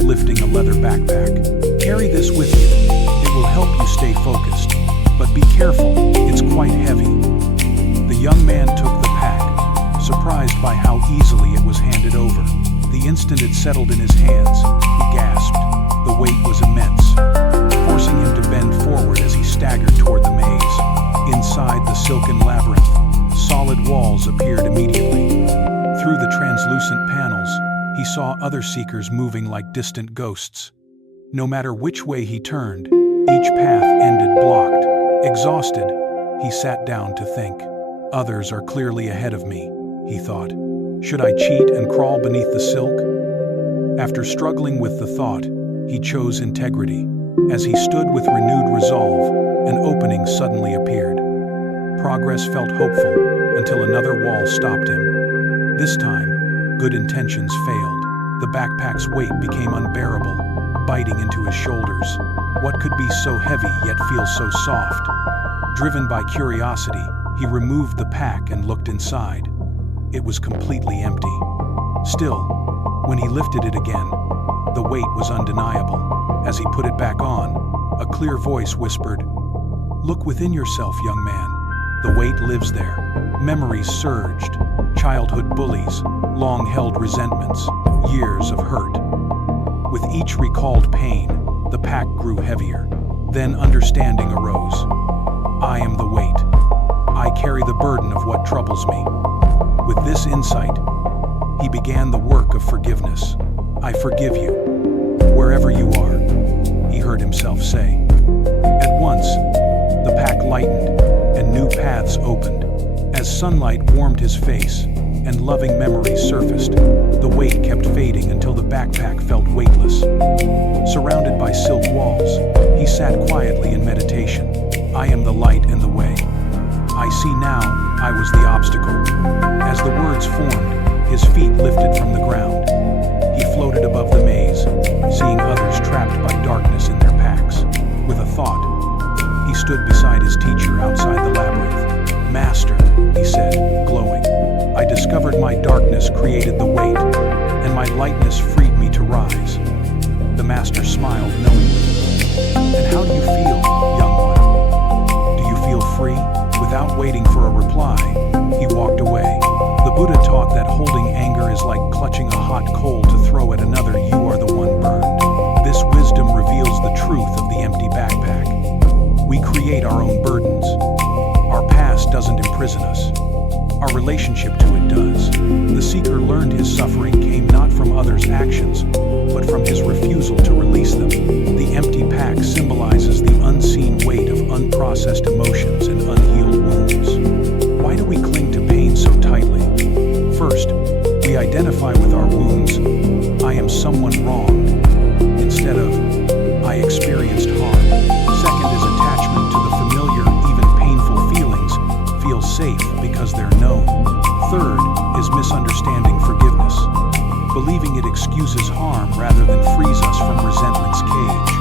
lifting a leather backpack. "Carry this with you. It will help you stay focused. But be careful, it's quite heavy." The young man took the pack, surprised by how easily it was handed over. The instant it settled in his hands, he gasped. The weight was immense, forcing him to bend forward as he staggered toward the maze. Inside the silken labyrinth, solid walls appeared immediately. Through the translucent panels, he saw other seekers moving like distant ghosts. No matter which way he turned, each path ended blocked. Exhausted, he sat down to think. "Others are clearly ahead of me," he thought. "Should I cheat and crawl beneath the silk?" After struggling with the thought, he chose integrity. As he stood with renewed resolve, an opening suddenly appeared. Progress felt hopeful until another wall stopped him. This time, good intentions failed. The backpack's weight became unbearable, biting into his shoulders. What could be so heavy yet feel so soft? Driven by curiosity, he removed the pack and looked inside. It was completely empty. Still, when he lifted it again, the weight was undeniable. As he put it back on, a clear voice whispered, "Look within yourself, young man. The weight lives there." Memories surged. Childhood bullies, long-held resentments, years of hurt. With each recalled pain, the pack grew heavier. Then understanding arose. "I am the weight. I carry the burden of what troubles me." With this insight, he began the work of forgiveness. "I forgive you, wherever you are," he heard himself say. At once, the pack lightened and new paths opened. As sunlight warmed his face and loving memories surfaced, the weight kept fading until the backpack felt weightless. Surrounded by silk walls, he sat quietly in meditation. "I am the light and the way. I see now, I was the obstacle. As the words formed, his feet lifted from the ground. He floated above the maze, seeing others trapped by darkness in their packs. With a thought, he stood beside his teacher outside the labyrinth. "Master," he said, glowing, "I discovered my darkness created the weight, and my lightness freed me to rise." The master smiled knowingly. "And how do you feel, young one? Do you feel free?" Without waiting for a reply, he walked away. The Buddha taught that holding anger is like clutching a hot coal to throw at another. You are the one burned. This wisdom reveals the truth of the empty backpack. We create our own burdens. Our past doesn't imprison us. Our relationship to it does. The seeker learned his suffering came not from others' actions, but from his refusal to release them. The empty pack symbolizes the unseen weight of unprocessed emotions and unhealed wounds. Why do we cling to pain so tightly? First, we identify with our wounds. I am someone wronged, instead of I experienced harm. Second is attachment to the familiar, even painful feelings. Feel safe because they're known. Third is misunderstanding forgiveness, believing it excuses harm rather than frees us from resentment's cage.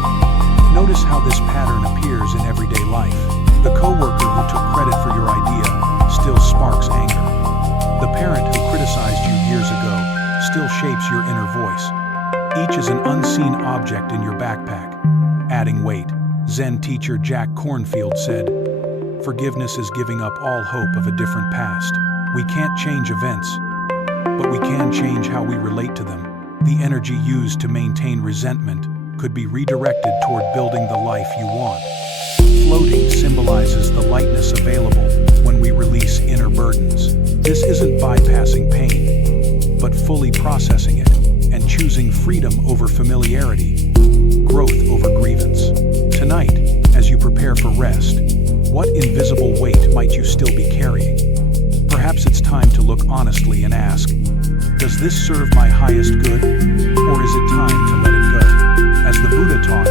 Notice how this pattern appears in everyday life. The coworker who took credit for your idea still sparks anger. The parent who criticized you years ago still shapes your inner voice. Each is an unseen object in your backpack, adding weight. Zen teacher Jack Kornfield said, "Forgiveness is giving up all hope of a different past." We can't change events, but we can change how we relate to them. The energy used to maintain resentment could be redirected toward building the life you want. Floating symbolizes the lightness available when we release inner burdens. This isn't bypassing pain, but fully processing it and choosing freedom over familiarity, growth over grievance. Tonight, as you prepare for rest, what invisible weight might you still be carrying? Perhaps it's time to look honestly and ask, does this serve my highest good, or is it time to let it go? As the Buddha taught,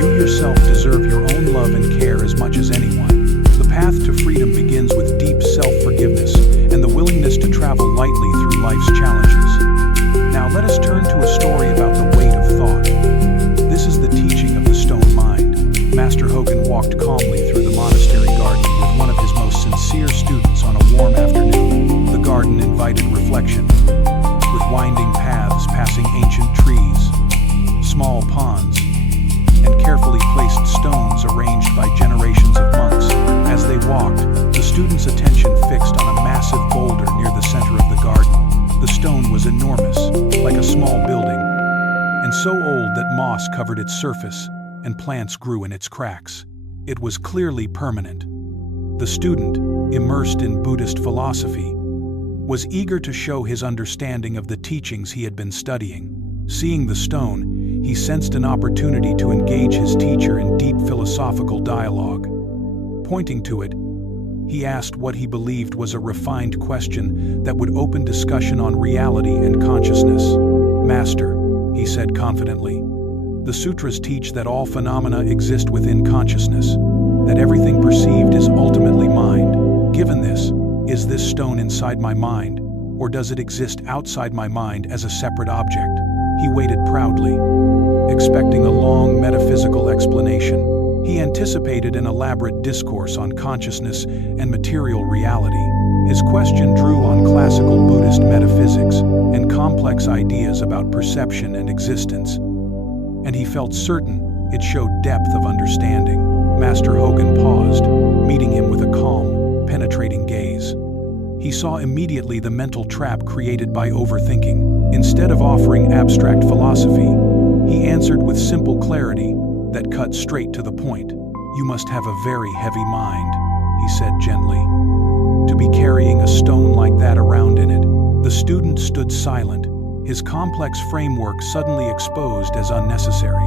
you yourself deserve your own love and care as much as anyone. The path to freedom begins with deep self-forgiveness and the willingness to travel lightly through life's challenges. Now let us turn to a story about the weight of thought. This is the teaching of the stone mind. Master Hogan walked calmly through the monastery garden with one of his most sincere students on a warm afternoon. The garden invited reflection, with winding paths passing ancient trees, small ponds, and carefully placed stones arranged by generations of monks. As they walked, the students' attention fixed on a massive boulder near the center of the garden. The stone was enormous, like a small building, and so old that moss covered its surface and plants grew in its cracks. It was clearly permanent. The student, immersed in Buddhist philosophy, was eager to show his understanding of the teachings he had been studying. Seeing the stone, he sensed an opportunity to engage his teacher in deep philosophical dialogue. Pointing to it, he asked what he believed was a refined question that would open discussion on reality and consciousness. "Master," he said confidently, "the sutras teach that all phenomena exist within consciousness, that everything perceived is ultimately mind. Given this, is this stone inside my mind, or does it exist outside my mind as a separate object?" He waited proudly, expecting a long metaphysical explanation. He anticipated an elaborate discourse on consciousness and material reality. His question drew on classical Buddhist metaphysics and complex ideas about perception and existence, and he felt certain it showed depth of understanding. Master Hogan paused, meeting him with a calm, penetrating gaze. He saw immediately the mental trap created by overthinking. Instead of offering abstract philosophy, he answered with simple clarity that cut straight to the point. "You must have a very heavy mind," he said gently, "to be carrying a stone like that around in it." The student stood silent, his complex framework suddenly exposed as unnecessary.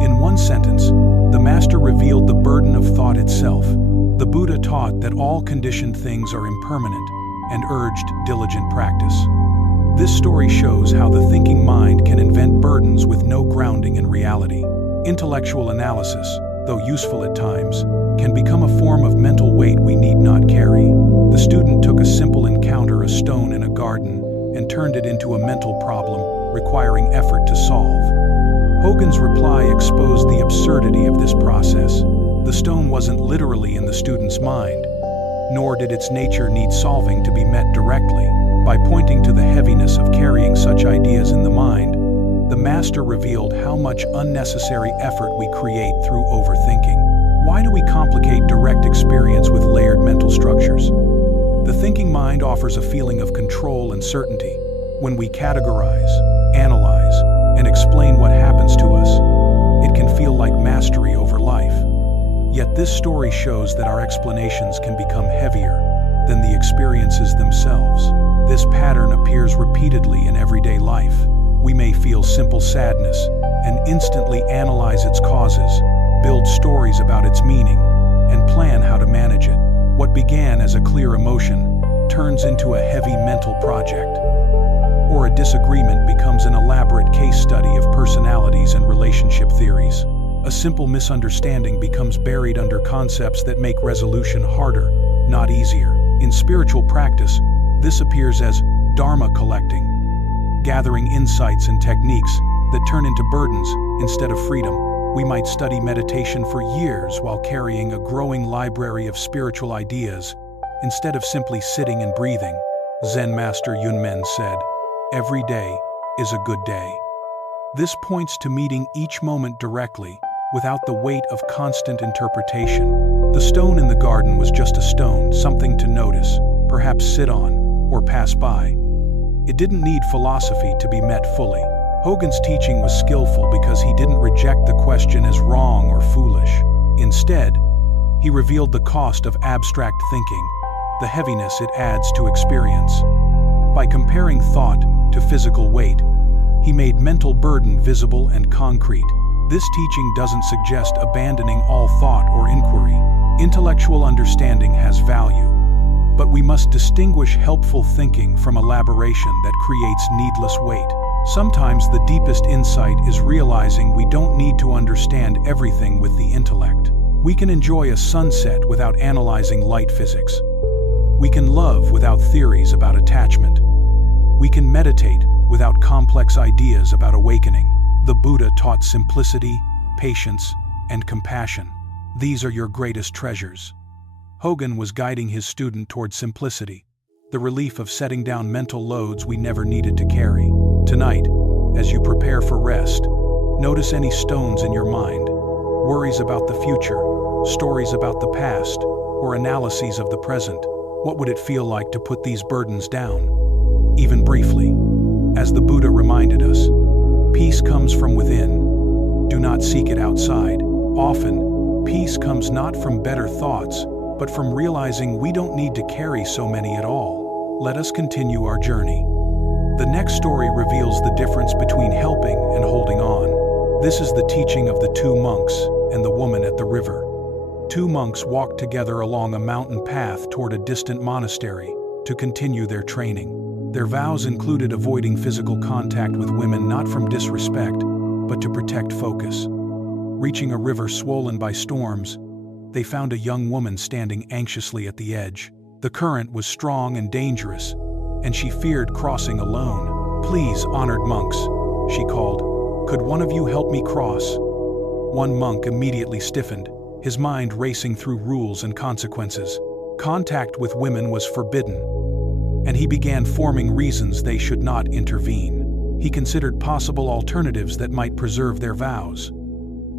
In one sentence, the master revealed the burden of thought itself. The Buddha taught that all conditioned things are impermanent and urged diligent practice. This story shows how the thinking mind can invent burdens with no grounding in reality. Intellectual analysis, though useful at times, can become a form of mental weight we need not carry. The turned it into a mental problem, requiring effort to solve. Hogan's reply exposed the absurdity of this process. The stone wasn't literally in the student's mind, nor did its nature need solving to be met directly. By pointing to the heaviness of carrying such ideas in the mind, the master revealed how much unnecessary effort we create through overthinking. Why do we complicate direct experience with layered mental structures? The thinking mind offers a feeling of control and certainty. When we categorize, analyze, and explain what happens to us, it can feel like mastery over life. Yet this story shows that our explanations can become heavier than the experiences themselves. This pattern appears repeatedly in everyday life. We may feel simple sadness and instantly analyze its causes, build stories about its meaning, and plan how to manage it. What began as a clear emotion turns into a heavy mental project. Or a disagreement becomes an elaborate case study of personalities and relationship theories. A simple misunderstanding becomes buried under concepts that make resolution harder, not easier. In spiritual practice, this appears as dharma collecting, gathering insights and techniques that turn into burdens instead of freedom. We might study meditation for years while carrying a growing library of spiritual ideas, instead of simply sitting and breathing. Zen master Yunmen said, "Every day is a good day." This points to meeting each moment directly, without the weight of constant interpretation. The stone in the garden was just a stone, something to notice, perhaps sit on, or pass by. It didn't need philosophy to be met fully. Hogan's teaching was skillful because he didn't reject the question as wrong or foolish. Instead, he revealed the cost of abstract thinking, the heaviness it adds to experience. By comparing thought to physical weight, he made mental burden visible and concrete. This teaching doesn't suggest abandoning all thought or inquiry. Intellectual understanding has value, but we must distinguish helpful thinking from elaboration that creates needless weight. Sometimes the deepest insight is realizing we don't need to understand everything with the intellect. We can enjoy a sunset without analyzing light physics. We can love without theories about attachment. We can meditate without complex ideas about awakening. The Buddha taught simplicity, patience, and compassion. These are your greatest treasures. Hogan was guiding his student toward simplicity, the relief of setting down mental loads we never needed to carry. Tonight, as you prepare for rest, notice any stones in your mind, worries about the future, stories about the past, or analyses of the present. What would it feel like to put these burdens down? Even briefly, as the Buddha reminded us, peace comes from within. Do not seek it outside. Often, peace comes not from better thoughts, but from realizing we don't need to carry so many at all. Let us continue our journey. The next story reveals the difference between helping and holding on. This is the teaching of the two monks and the woman at the river. Two monks walked together along a mountain path toward a distant monastery to continue their training. Their vows included avoiding physical contact with women not from disrespect, but to protect focus. Reaching a river swollen by storms, they found a young woman standing anxiously at the edge. The current was strong and dangerous, and she feared crossing alone. "Please, honored monks," she called, "could one of you help me cross?" One monk immediately stiffened, his mind racing through rules and consequences. Contact with women was forbidden, and he began forming reasons they should not intervene. He considered possible alternatives that might preserve their vows.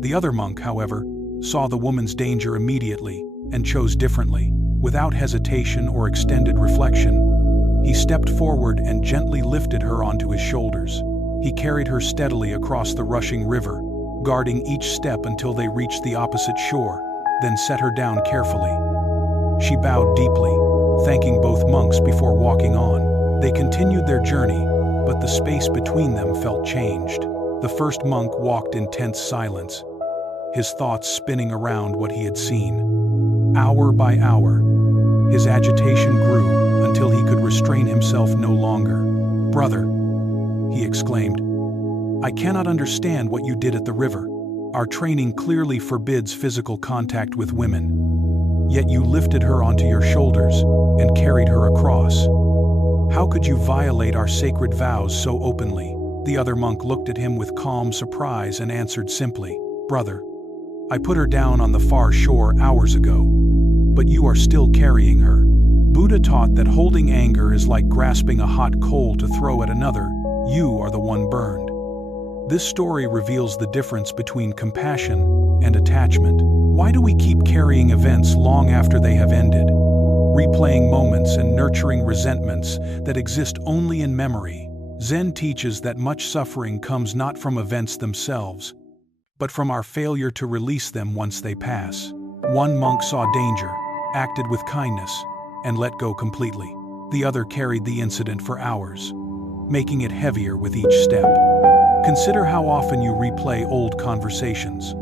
The other monk, however, saw the woman's danger immediately and chose differently. Without hesitation or extended reflection, he stepped forward and gently lifted her onto his shoulders. He carried her steadily across the rushing river, guarding each step until they reached the opposite shore, then set her down carefully. She bowed deeply, thanking both monks before walking on. They continued their journey, but the space between them felt changed. The first monk walked in tense silence, his thoughts spinning around what he had seen. Hour by hour, his agitation grew until he could restrain himself no longer. "Brother," he exclaimed, "I cannot understand what you did at the river. Our training clearly forbids physical contact with women. Yet you lifted her onto your shoulders and carried her across. How could you violate our sacred vows so openly?" The other monk looked at him with calm surprise and answered simply, "Brother, I put her down on the far shore hours ago, but you are still carrying her." Buddha taught that holding anger is like grasping a hot coal to throw at another. You are the one burned. This story reveals the difference between compassion and attachment. Why do we keep carrying events long after they have ended, replaying moments and nurturing resentments that exist only in memory? Zen teaches that much suffering comes not from events themselves, but from our failure to release them once they pass. One monk saw danger, acted with kindness, and let go completely. The other carried the incident for hours, making it heavier with each step. Consider how often you replay old conversations,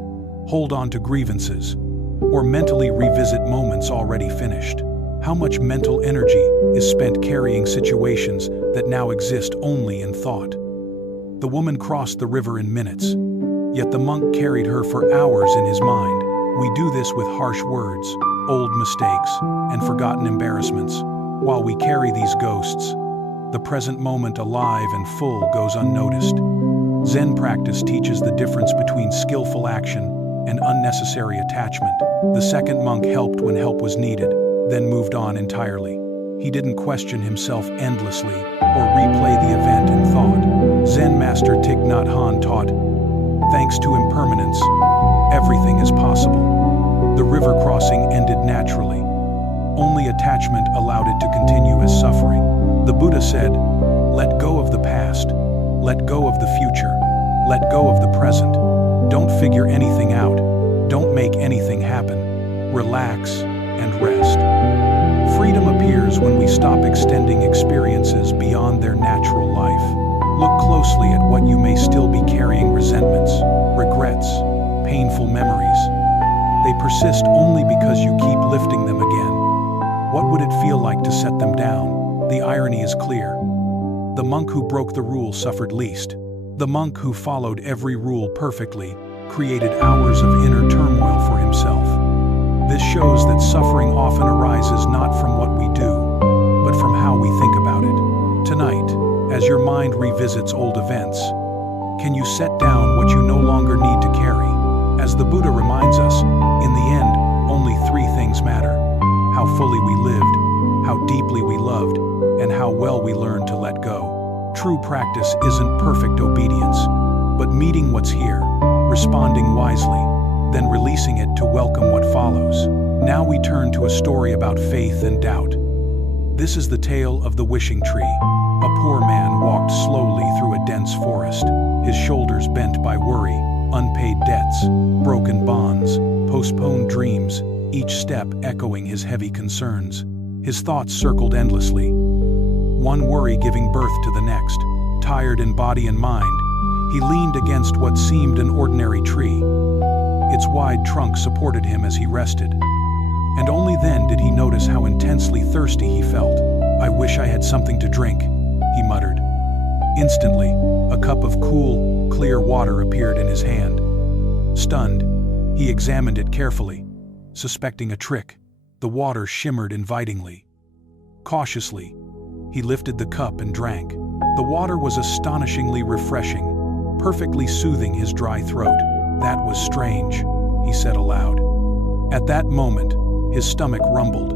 hold on to grievances, or mentally revisit moments already finished. How much mental energy is spent carrying situations that now exist only in thought? The woman crossed the river in minutes, yet the monk carried her for hours in his mind. We do this with harsh words, old mistakes, and forgotten embarrassments. While we carry these ghosts, the present moment alive and full goes unnoticed. Zen practice teaches the difference between skillful action and unnecessary attachment. The second monk helped when help was needed, then moved on entirely. He didn't question himself endlessly or replay the event in thought. Zen master Thich Nhat Hanh taught, "Thanks to impermanence, everything is possible." The river crossing ended naturally. Only attachment allowed it to continue as suffering. The Buddha said, "Let go of the past. Let go of the future. Let go of the present. Don't figure anything out. Don't make anything happen. Relax and rest." Freedom appears when we stop extending experiences beyond their natural life. Look closely at what you may still be carrying: resentments, regrets, painful memories. They persist only because you keep lifting them again. What would it feel like to set them down? The irony is clear. The monk who broke the rule suffered least. The monk who followed every rule perfectly created hours of inner turmoil for himself. This shows that suffering often arises not from what we do, but from how we think about it. Tonight, as your mind revisits old events, can you set down what you no longer need to carry? As the Buddha reminds us, in the end, only three things matter: how fully we lived, how deeply we loved, and how well we learned to let go. True practice isn't perfect obedience, but meeting what's here, responding wisely, then releasing it to welcome what follows. Now we turn to a story about faith and doubt. This is the tale of the wishing tree. A poor man walked slowly through a dense forest, his shoulders bent by worry, unpaid debts, broken bonds, postponed dreams, each step echoing his heavy concerns. His thoughts circled endlessly, one worry giving birth to the next. Tired in body and mind, he leaned against what seemed an ordinary tree. Its wide trunk supported him as he rested, and only then did he notice how intensely thirsty he felt. "I wish I had something to drink," he muttered. Instantly, a cup of cool, clear water appeared in his hand. Stunned, he examined it carefully, suspecting a trick. The water shimmered invitingly. Cautiously, he lifted the cup and drank. The water was astonishingly refreshing, perfectly soothing his dry throat. "That was strange," he said aloud. At that moment, his stomach rumbled.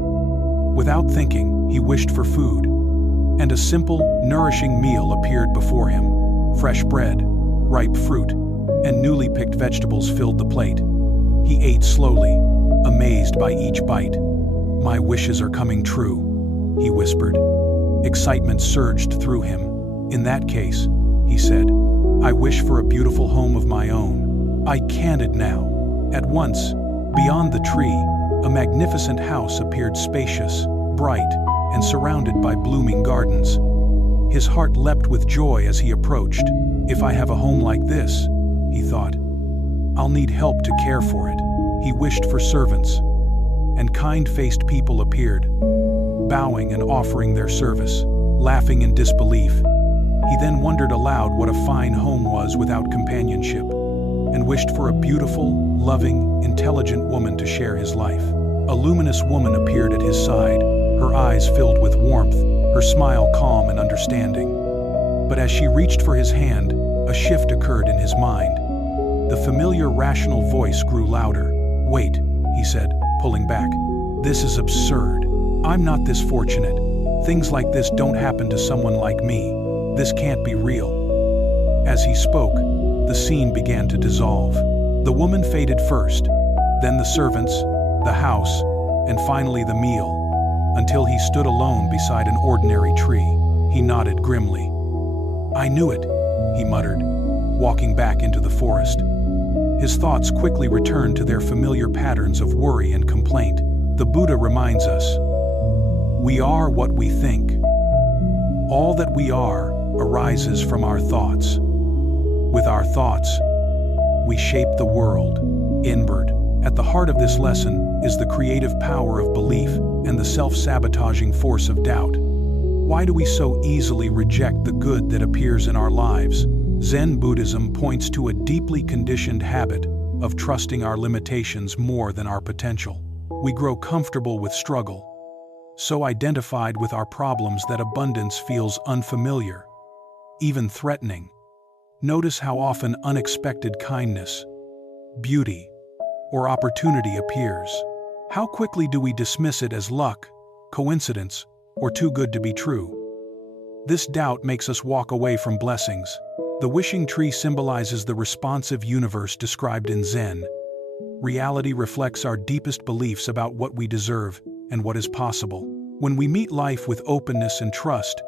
Without thinking, he wished for food, and a simple, nourishing meal appeared before him. Fresh bread, ripe fruit, and newly picked vegetables filled the plate. He ate slowly, amazed by each bite. "My wishes are coming true," he whispered. Excitement surged through him. "In that case," he said, "I wish for a beautiful home of my own. I can it now." At once, beyond the tree, a magnificent house appeared, spacious, bright, and surrounded by blooming gardens. His heart leapt with joy as he approached. "If I have a home like this," he thought, "I'll need help to care for it." He wished for servants, and kind-faced people appeared, bowing and offering their service. Laughing in disbelief, he then wondered aloud what a fine home was without companionship, and wished for a beautiful, loving, intelligent woman to share his life. A luminous woman appeared at his side, her eyes filled with warmth, her smile calm and understanding. But as she reached for his hand, a shift occurred in his mind. The familiar rational voice grew louder. "Wait," he said, pulling back. "This is absurd. I'm not this fortunate. Things like this don't happen to someone like me. This can't be real." As he spoke, the scene began to dissolve. The woman faded first, then the servants, the house, and finally the meal, until he stood alone beside an ordinary tree. He nodded grimly. "I knew it," he muttered, walking back into the forest. His thoughts quickly returned to their familiar patterns of worry and complaint. The Buddha reminds us, "We are what we think. All that we are arises from our thoughts. With our thoughts, we shape the world inward." At the heart of this lesson is the creative power of belief and the self-sabotaging force of doubt. Why do we so easily reject the good that appears in our lives? Zen Buddhism points to a deeply conditioned habit of trusting our limitations more than our potential. We grow comfortable with struggle, so identified with our problems that abundance feels unfamiliar, even threatening. Notice how often unexpected kindness, beauty, or opportunity appears. How quickly do we dismiss it as luck, coincidence, or too good to be true? This doubt makes us walk away from blessings. The wishing tree symbolizes the responsive universe described in Zen. Reality reflects our deepest beliefs about what we deserve and what is possible. When we meet life with openness and trust,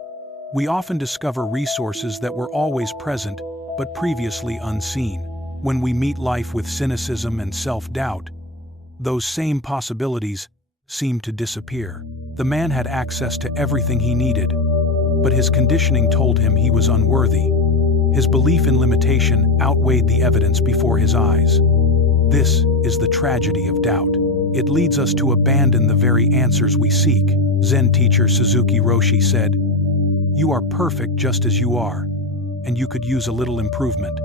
we often discover resources that were always present but previously unseen. When we meet life with cynicism and self-doubt, those same possibilities seem to disappear. The man had access to everything he needed, but his conditioning told him he was unworthy. His belief in limitation outweighed the evidence before his eyes. This is the tragedy of doubt. It leads us to abandon the very answers we seek. Zen teacher Suzuki Roshi said, "You are perfect just as you are, and you could use a little improvement."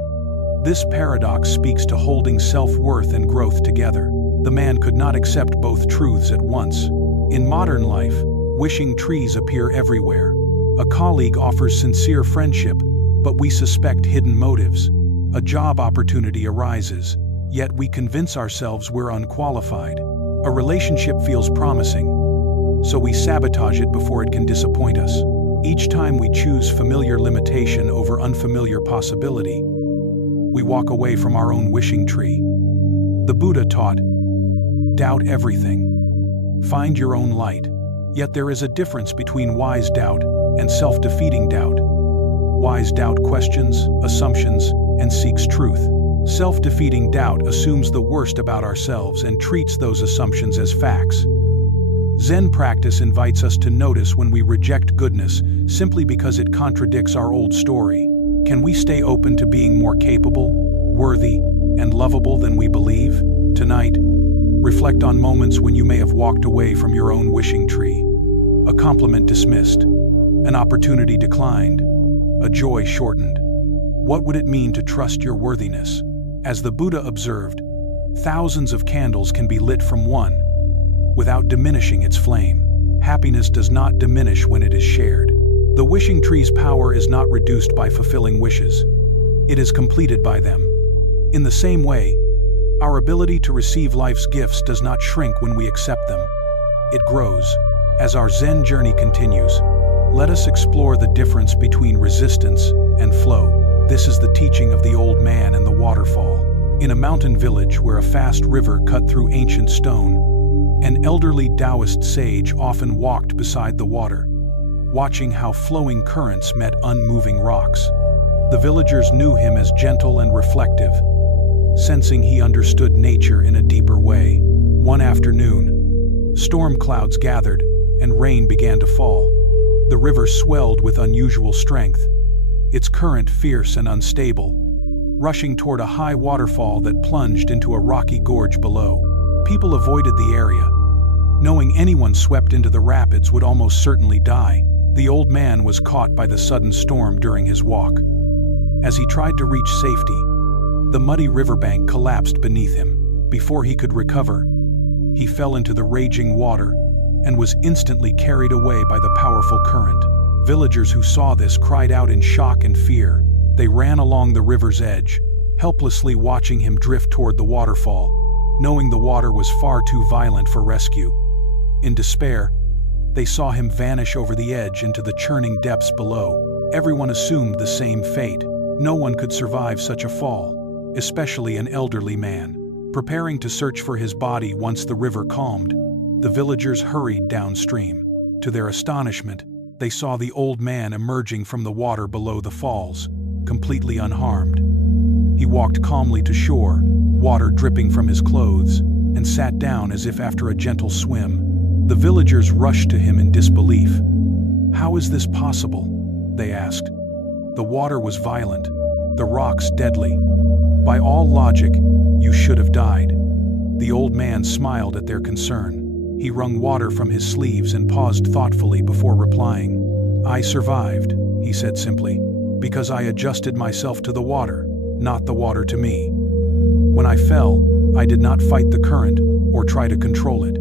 This paradox speaks to holding self-worth and growth together. The man could not accept both truths at once. In modern life, wishing trees appear everywhere. A colleague offers sincere friendship, but we suspect hidden motives. A job opportunity arises, yet we convince ourselves we're unqualified. A relationship feels promising, so we sabotage it before it can disappoint us. Each time we choose familiar limitation over unfamiliar possibility, we walk away from our own wishing tree. The Buddha taught, "Doubt everything. Find your own light." Yet there is a difference between wise doubt and self-defeating doubt. Wise doubt questions, assumptions, and seeks truth. Self-defeating doubt assumes the worst about ourselves and treats those assumptions as facts. Zen practice invites us to notice when we reject goodness simply because it contradicts our old story. Can we stay open to being more capable, worthy, and lovable than we believe? Tonight, reflect on moments when you may have walked away from your own wishing tree. A compliment dismissed, an opportunity declined, a joy shortened. What would it mean to trust your worthiness? As the Buddha observed, thousands of candles can be lit from one, without diminishing its flame. Happiness does not diminish when it is shared. The wishing tree's power is not reduced by fulfilling wishes. It is completed by them. In the same way, our ability to receive life's gifts does not shrink when we accept them. It grows. As our Zen journey continues, let us explore the difference between resistance and flow. This is the teaching of the old man and the waterfall. In a mountain village where a fast river cut through ancient stone, an elderly Taoist sage often walked beside the water, watching how flowing currents met unmoving rocks. The villagers knew him as gentle and reflective, sensing he understood nature in a deeper way. One afternoon, storm clouds gathered and rain began to fall. The river swelled with unusual strength, its current fierce and unstable, rushing toward a high waterfall that plunged into a rocky gorge below. People avoided the area, knowing anyone swept into the rapids would almost certainly die. The old man was caught by the sudden storm during his walk. As he tried to reach safety, the muddy riverbank collapsed beneath him. Before he could recover, he fell into the raging water, and was instantly carried away by the powerful current. Villagers who saw this cried out in shock and fear. They ran along the river's edge, helplessly watching him drift toward the waterfall, knowing the water was far too violent for rescue. In despair, they saw him vanish over the edge into the churning depths below. Everyone assumed the same fate. No one could survive such a fall, especially an elderly man. Preparing to search for his body once the river calmed, the villagers hurried downstream. To their astonishment, they saw the old man emerging from the water below the falls, completely unharmed. He walked calmly to shore, water dripping from his clothes, and sat down as if after a gentle swim. The villagers rushed to him in disbelief. "How is this possible?" they asked. "The water was violent, the rocks deadly. By all logic, you should have died." The old man smiled at their concern. He wrung water from his sleeves and paused thoughtfully before replying. "I survived," he said simply, "because I adjusted myself to the water, not the water to me. When I fell, I did not fight the current or try to control it.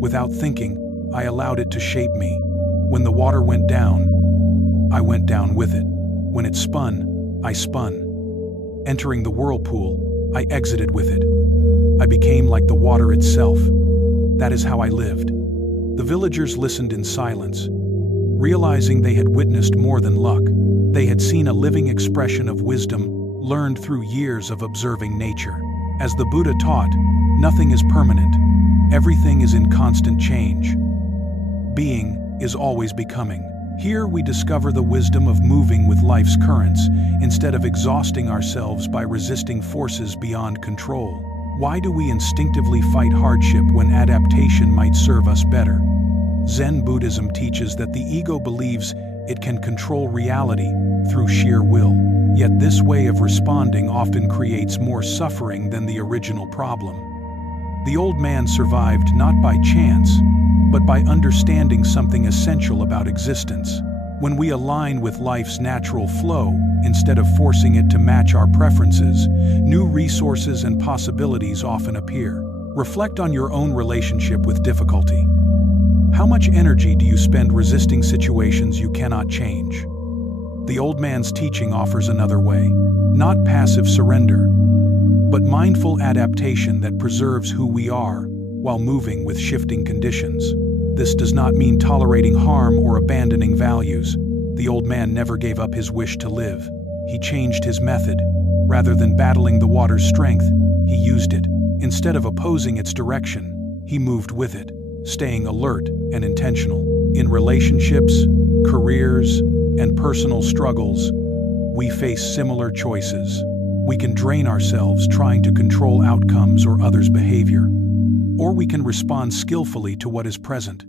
Without thinking, I allowed it to shape me. When the water went down, I went down with it. When it spun, I spun. Entering the whirlpool, I exited with it. I became like the water itself. That is how I lived." The villagers listened in silence, realizing they had witnessed more than luck. They had seen a living expression of wisdom learned through years of observing nature. As the Buddha taught, nothing is permanent. Everything is in constant change. Being is always becoming. Here we discover the wisdom of moving with life's currents instead of exhausting ourselves by resisting forces beyond control. Why do we instinctively fight hardship when adaptation might serve us better? Zen Buddhism teaches that the ego believes it can control reality through sheer will. Yet this way of responding often creates more suffering than the original problem. The old man survived not by chance, but by understanding something essential about existence. When we align with life's natural flow, instead of forcing it to match our preferences, new resources and possibilities often appear. Reflect on your own relationship with difficulty. How much energy do you spend resisting situations you cannot change? The old man's teaching offers another way. Not passive surrender, but mindful adaptation that preserves who we are while moving with shifting conditions. This does not mean tolerating harm or abandoning values. The old man never gave up his wish to live. He changed his method. Rather than battling the water's strength, he used it. Instead of opposing its direction, he moved with it, staying alert and intentional. In relationships, careers, and personal struggles, we face similar choices. We can drain ourselves trying to control outcomes or others' behavior, or we can respond skillfully to what is present,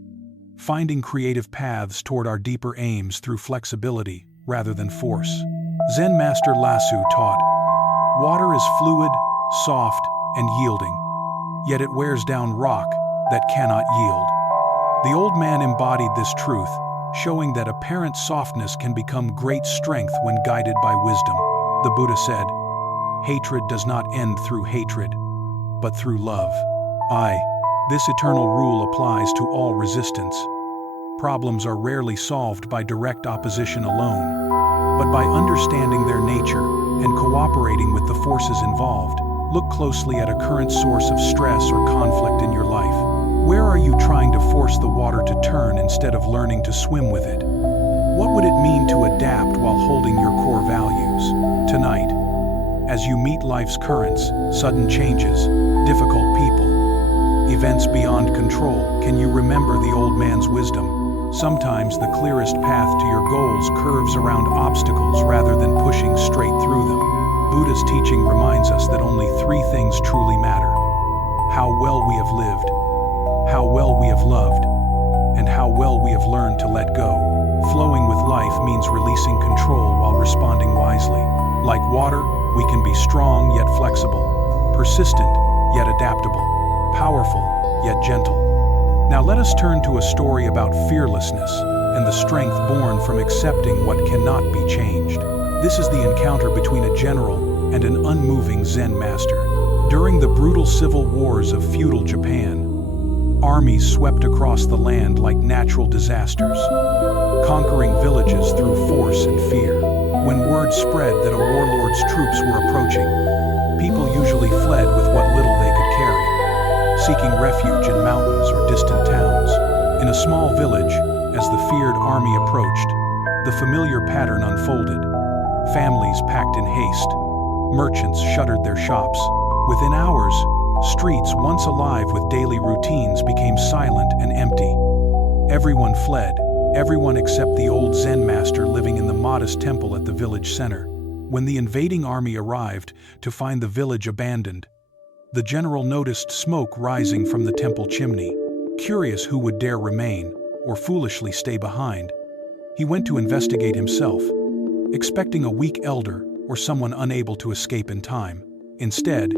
finding creative paths toward our deeper aims through flexibility rather than force. Zen Master Lasu taught, "Water is fluid, soft, and yielding, yet it wears down rock that cannot yield." The old man embodied this truth, showing that apparent softness can become great strength when guided by wisdom. The Buddha said, "Hatred does not end through hatred, but through love." This eternal rule applies to all resistance. Problems are rarely solved by direct opposition alone, but by understanding their nature and cooperating with the forces involved. Look closely at a current source of stress or conflict in your life. Where are you trying to force the water to turn instead of learning to swim with it? What would it mean to adapt while holding your core values? Tonight, as you meet life's currents, sudden changes, difficult people, events beyond control, can you remember the old man's wisdom? Sometimes the clearest path to your goals curves around obstacles rather than pushing straight through them. Buddha's teaching reminds us that only three things truly matter: how well we have lived, how well we have loved, and how well we have learned to let go. Flowing with life means releasing control while responding wisely. Like water, we can be strong yet flexible, persistent yet adaptable, powerful yet gentle. Now let us turn to a story about fearlessness and the strength born from accepting what cannot be changed. This is the encounter between a general and an unmoving Zen master. During the brutal civil wars of feudal Japan, Armies swept across the land like natural disasters, conquering villages through force and fear. When word spread that a warlord's troops were approaching, people usually fled with what little they could carry, seeking refuge in mountains or distant towns. In a small village, as the feared army approached, the familiar pattern unfolded. Families packed in haste. Merchants shuttered their shops. Within hours, streets once alive with daily routines became silent and empty. Everyone fled, everyone except the old Zen master living in the modest temple at the village center. When the invading army arrived to find the village abandoned, the general noticed smoke rising from the temple chimney. Curious who would dare remain, or foolishly stay behind, he went to investigate himself, expecting a weak elder or someone unable to escape in time. Instead,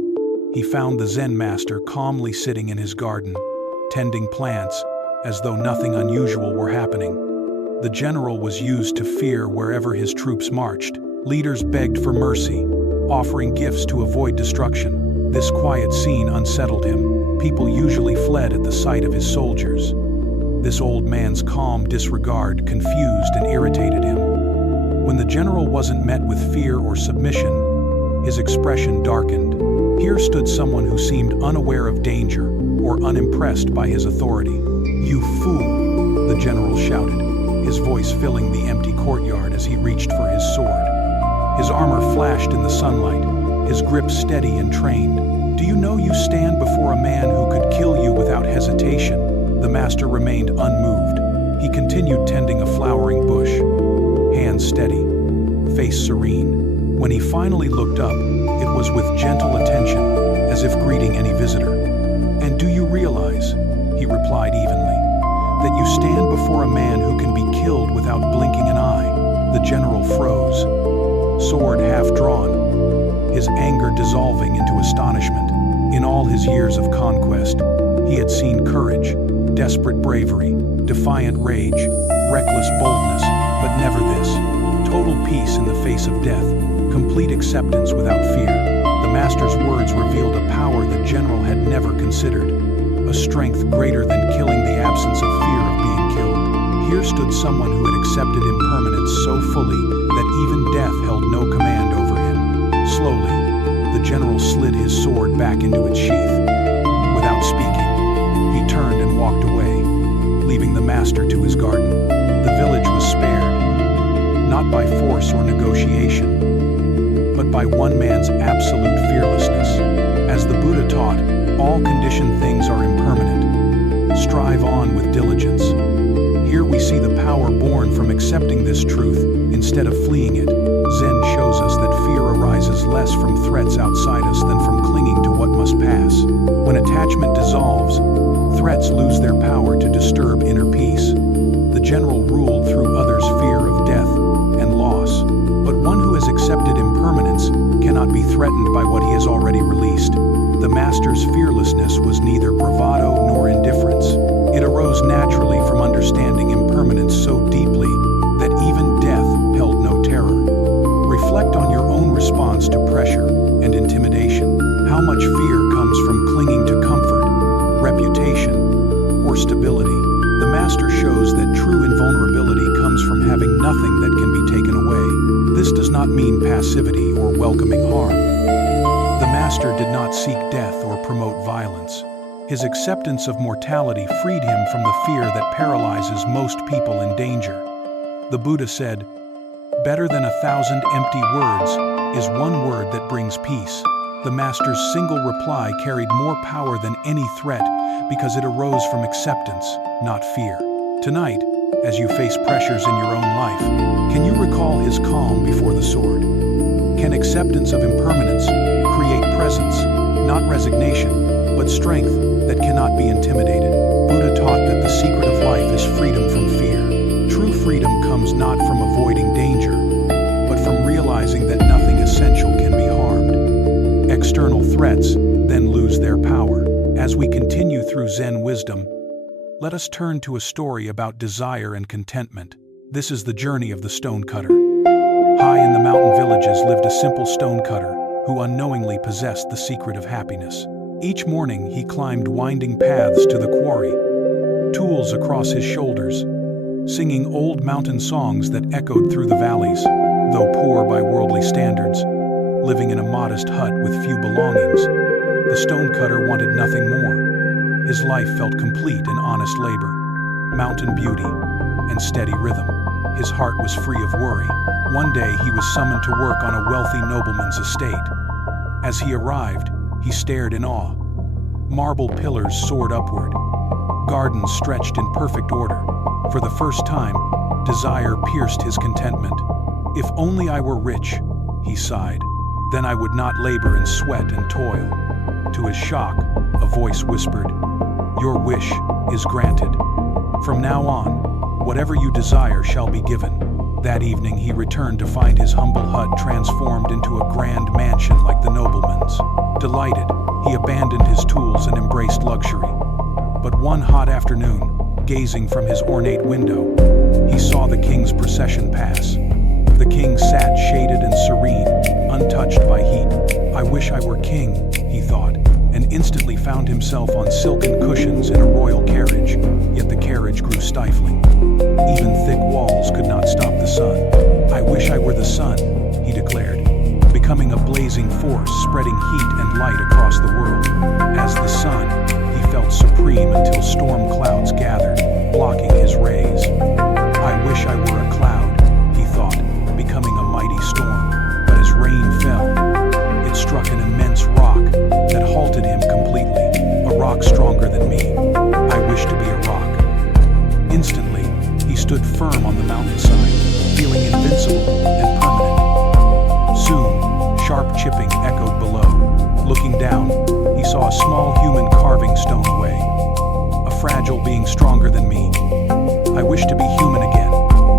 he found the Zen master calmly sitting in his garden, tending plants, as though nothing unusual were happening. The general was used to fear wherever his troops marched. Leaders begged for mercy, offering gifts to avoid destruction. This quiet scene unsettled him. People usually fled at the sight of his soldiers. This old man's calm disregard confused and irritated him. When the general wasn't met with fear or submission, his expression darkened. Here stood someone who seemed unaware of danger or unimpressed by his authority. "You fool!" the general shouted, his voice filling the empty courtyard as he reached for his sword. His armor flashed in the sunlight, his grip steady and trained. "Do you know you stand before a man who could kill you without hesitation?" The master remained unmoved. He continued tending a flowering bush, hands steady, face serene. When he finally looked up, it was with gentle attention, as if greeting any visitor. "And do you realize," he replied evenly, "that you stand before a man who can be killed without blinking an eye?" The general froze, sword half drawn, his anger dissolving into astonishment. In all his years of conquest, he had seen courage, desperate bravery, defiant rage, reckless boldness, but never this. Total peace in the face of death, complete acceptance without fear. The master's words revealed a power the general had never considered, a strength greater than killing, the absence of fear of being killed. Here stood someone who had accepted impermanence so fully that even death held no command over him. Slowly, the general slid his sword back into its sheath. Without speaking, he turned and walked away, leaving the master to his garden. The village was spared, not by force or negotiation, but by one man's absolute fearlessness. As the Buddha taught, all conditioned things are impermanent. Strive on with diligence. Here we see the power born from accepting this truth instead of fleeing it. Zen shows us that fear arises less from threats outside us than from clinging to what must pass. When attachment dissolves, threats lose their power to disturb inner peace. The general ruled through others' fear of death and loss, but one who has accepted impermanence cannot be threatened by what he has already released. The master's fearlessness was neither bravado nor indifference. It arose naturally from understanding impermanence so deeply that even death held no terror. Reflect on your own response to pressure and intimidation. How much fear comes from clinging to comfort, reputation, or stability? The master shows that true invulnerability comes from having nothing that can be taken away. This does not mean passivity or welcoming harm. The master did not seek death or promote violence. His acceptance of mortality freed him from the fear that paralyzes most people in danger. The Buddha said, "Better than 1,000 empty words is one word that brings peace." The master's single reply carried more power than any threat because it arose from acceptance, not fear. Tonight, as you face pressures in your own life, can you recall his calm before the sword? Can acceptance of impermanence create presence, not resignation, but strength that cannot be intimidated? Buddha taught that the secret of life is freedom from fear. True freedom comes not from avoiding danger, but from realizing that nothing essential can be harmed. External threats then lose their power. As we continue through Zen wisdom, let us turn to a story about desire and contentment. This is the journey of the stonecutter. High in the mountain villages lived a simple stonecutter who unknowingly possessed the secret of happiness. Each morning he climbed winding paths to the quarry, tools across his shoulders, singing old mountain songs that echoed through the valleys. Though poor by worldly standards, living in a modest hut with few belongings, the stonecutter wanted nothing more. His life felt complete in honest labor, mountain beauty, and steady rhythm. His heart was free of worry. One day he was summoned to work on a wealthy nobleman's estate. As he arrived, he stared in awe. Marble pillars soared upward. Gardens stretched in perfect order. For the first time, desire pierced his contentment. If only I were rich, he sighed. Then I would not labor in sweat and toil. To his shock, a voice whispered, "Your wish is granted. From now on, whatever you desire shall be given." That evening he returned to find his humble hut transformed into a grand mansion like the nobleman's. Delighted, he abandoned his tools and embraced luxury. But one hot afternoon, gazing from his ornate window, he saw the king's procession pass. The king sat shaded and serene, untouched by heat. "I wish I were king," he thought, and instantly found himself on silken cushions in a royal carriage, yet the carriage grew stifling. Even thick walls could not stop the sun. "I wish I were the sun," he declared, becoming a blazing force spreading heat and light across the world. As the sun, he felt supreme until storm clouds gathered, blocking his rays. "I wish I were a cloud," he thought, becoming a mighty storm. But as rain fell, it struck an immense rock that halted him completely. "A rock stronger than me. I wish to be a rock." Instantly, he stood firm on the mountainside, feeling invincible and permanent. Soon, sharp chipping echoed below. Looking down, he saw a small human carving stone away. "A fragile being stronger than me. I wish to be human again."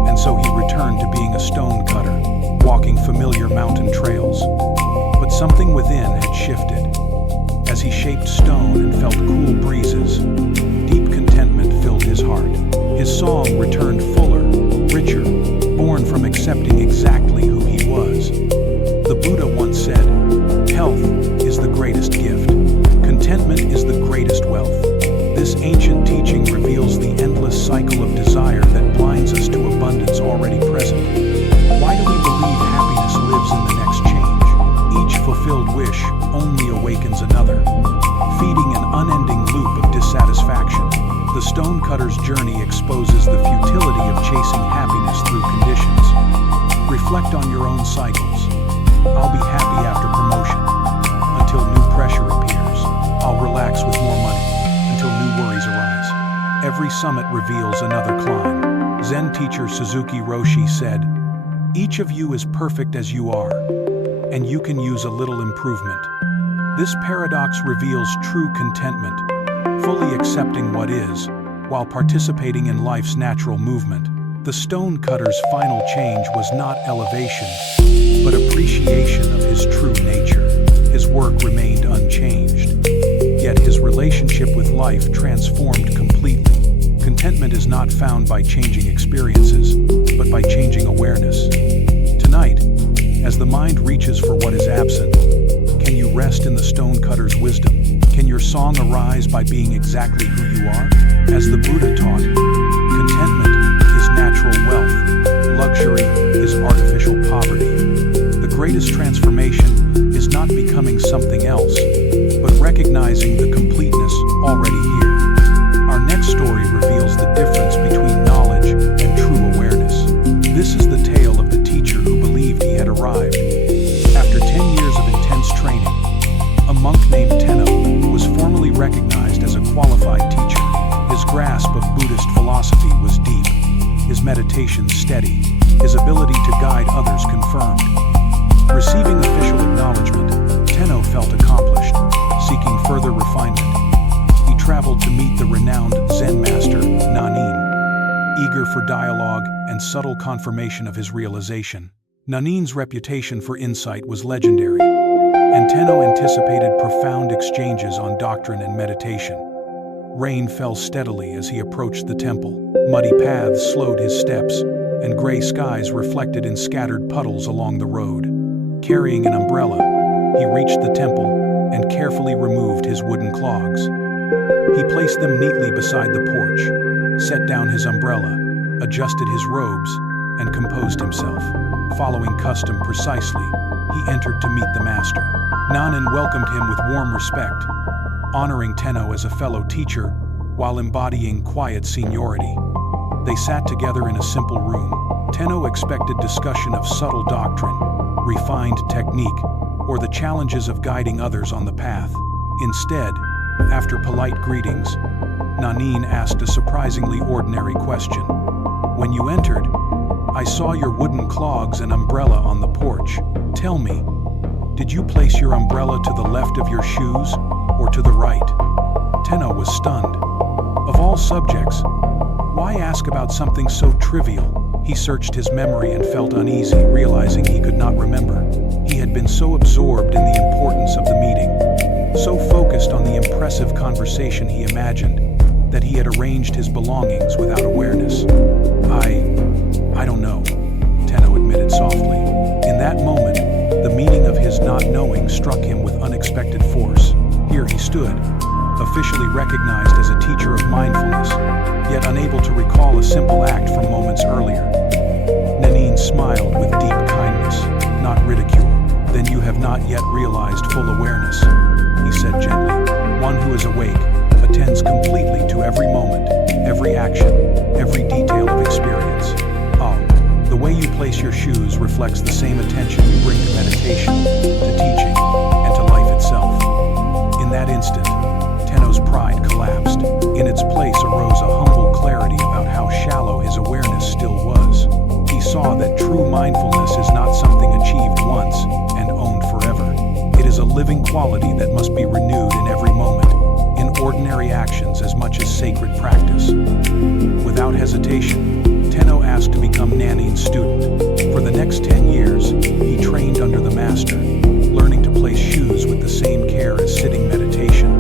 And so he returned to being a stone cutter, walking familiar mountain trails. But something within had shifted. As he shaped stone and felt cool breezes, deep contentment filled his heart. His song returned fuller, richer, born from accepting exactly who he was. The Buddha once said, "Health is the greatest gift. Contentment is the greatest wealth." This ancient teaching reveals the endless cycle of desire that blinds us to abundance already present. Why do we believe happiness lives in the next change? Each fulfilled wish only awakens another, feeding an unending loop of dissatisfaction. The stonecutter's journey exposes the futility of chasing happiness through conditions. Reflect on your own cycles. "I'll be happy after promotion," until new pressure appears. "I'll relax with more money," until new worries arise. Every summit reveals another climb. Zen teacher Suzuki Roshi said, "Each of you is perfect as you are, and you can use a little improvement." This paradox reveals true contentment, fully accepting what is, while participating in life's natural movement. The stonecutter's final change was not elevation, but appreciation of his true nature. His work remained unchanged, yet his relationship with life transformed completely. Contentment is not found by changing experiences, but by changing awareness. Tonight, as the mind reaches for what is absent, can you rest in the stonecutter's wisdom? Can your song arise by being exactly who you are? As the Buddha taught, contentment is natural wealth, luxury is artificial poverty. The greatest transformation is not becoming something else, but recognizing the completeness already here. Our next story reveals the difference between knowledge and true awareness. This is the tale of the teacher who believed he had arrived. After 10 years of intense training, a monk named Tenno was formally recognized as a qualified teacher. His grasp of Buddhist philosophy was deep, his meditation steady, his ability to guide others confirmed. Receiving official acknowledgement, Tenno felt accomplished. Seeking further refinement, he traveled to meet the renowned Zen master, Nanin, eager for dialogue and subtle confirmation of his realization. Nanin's reputation for insight was legendary, and Tenno anticipated profound exchanges on doctrine and meditation. Rain fell steadily as he approached the temple. Muddy paths slowed his steps, and gray skies reflected in scattered puddles along the road. Carrying an umbrella, he reached the temple and carefully removed his wooden clogs. He placed them neatly beside the porch, set down his umbrella, adjusted his robes, and composed himself. Following custom precisely, he entered to meet the master. Nanin welcomed him with warm respect, honoring Tenno as a fellow teacher while embodying quiet seniority. They sat together in a simple room. Tenno expected discussion of subtle doctrine, refined technique, or the challenges of guiding others on the path. Instead, after polite greetings, Nanin asked a surprisingly ordinary question. "When you entered, I saw your wooden clogs and umbrella on the porch. Tell me, did you place your umbrella to the left of your shoes or to the right?" Tenno was stunned. Of all subjects, why ask about something so trivial? He searched his memory and felt uneasy, realizing he could not remember. He had been so absorbed in the importance of the meeting, so focused on the impressive conversation he imagined, that he had arranged his belongings without awareness. I don't know, Tenno admitted softly. In that moment, the meaning of his not knowing struck him with unexpected force. Here he stood, officially recognized as a teacher of mindfulness, yet unable to recall a simple act from moments earlier. Nanin smiled with deep kindness, not ridicule. "Then you have not yet realized full awareness," he said gently. "One who is awake attends completely to every moment, every action, every detail of experience. The way you place your shoes reflects the same attention you bring to meditation, to teaching, and to life itself." In that instant, Tenno's pride collapsed. In its place arose a humble clarity about how shallow his awareness still was. He saw that true mindfulness is not something achieved once and owned forever. It is a living quality that must be renewed in every moment, in ordinary actions as much as sacred practice. Without hesitation, Tenno asked to become Nanin's student. For the next 10 years, he trained under the master, learning to place shoes with the same care as sitting meditation,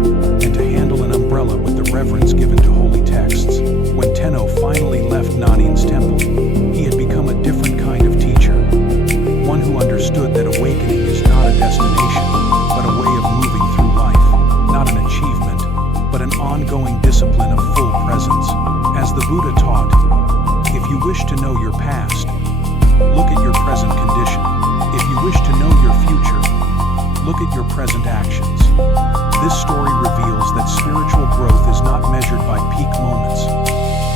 and to handle an umbrella with the reverence given to holy texts. When Tenno finally left Nanin's temple, he had become a different kind of teacher, one who understood that awakening is not a destination, but a way of moving through life, not an achievement, but an ongoing discipline of full presence. As the Buddha taught, if you wish to know your past, look at your present condition. If you wish to know your future, look at your present actions. This story reveals that spiritual growth is not measured by peak moments,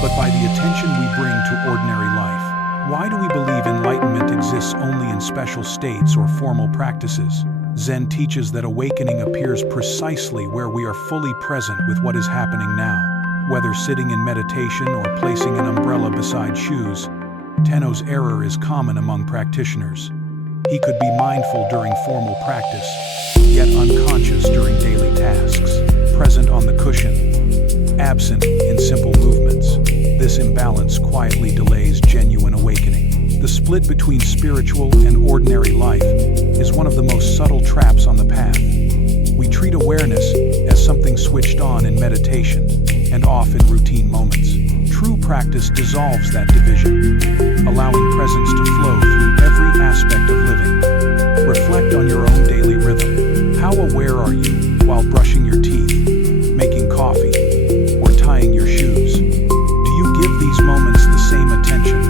but by the attention we bring to ordinary life. Why do we believe enlightenment exists only in special states or formal practices? Zen teaches that awakening appears precisely where we are fully present with what is happening now. Whether sitting in meditation or placing an umbrella beside shoes, Tenno's error is common among practitioners. He could be mindful during formal practice, yet unconscious during daily tasks, present on the cushion, absent in simple movements. This imbalance quietly delays genuine awakening. The split between spiritual and ordinary life is one of the most subtle traps on the path. We treat awareness as something switched on in meditation and off in routine moments. True practice dissolves that division, allowing presence to flow through every aspect of living. Reflect on your own daily rhythm. How aware are you while brushing your teeth, making coffee, or tying your shoes? Do you give these moments the same attention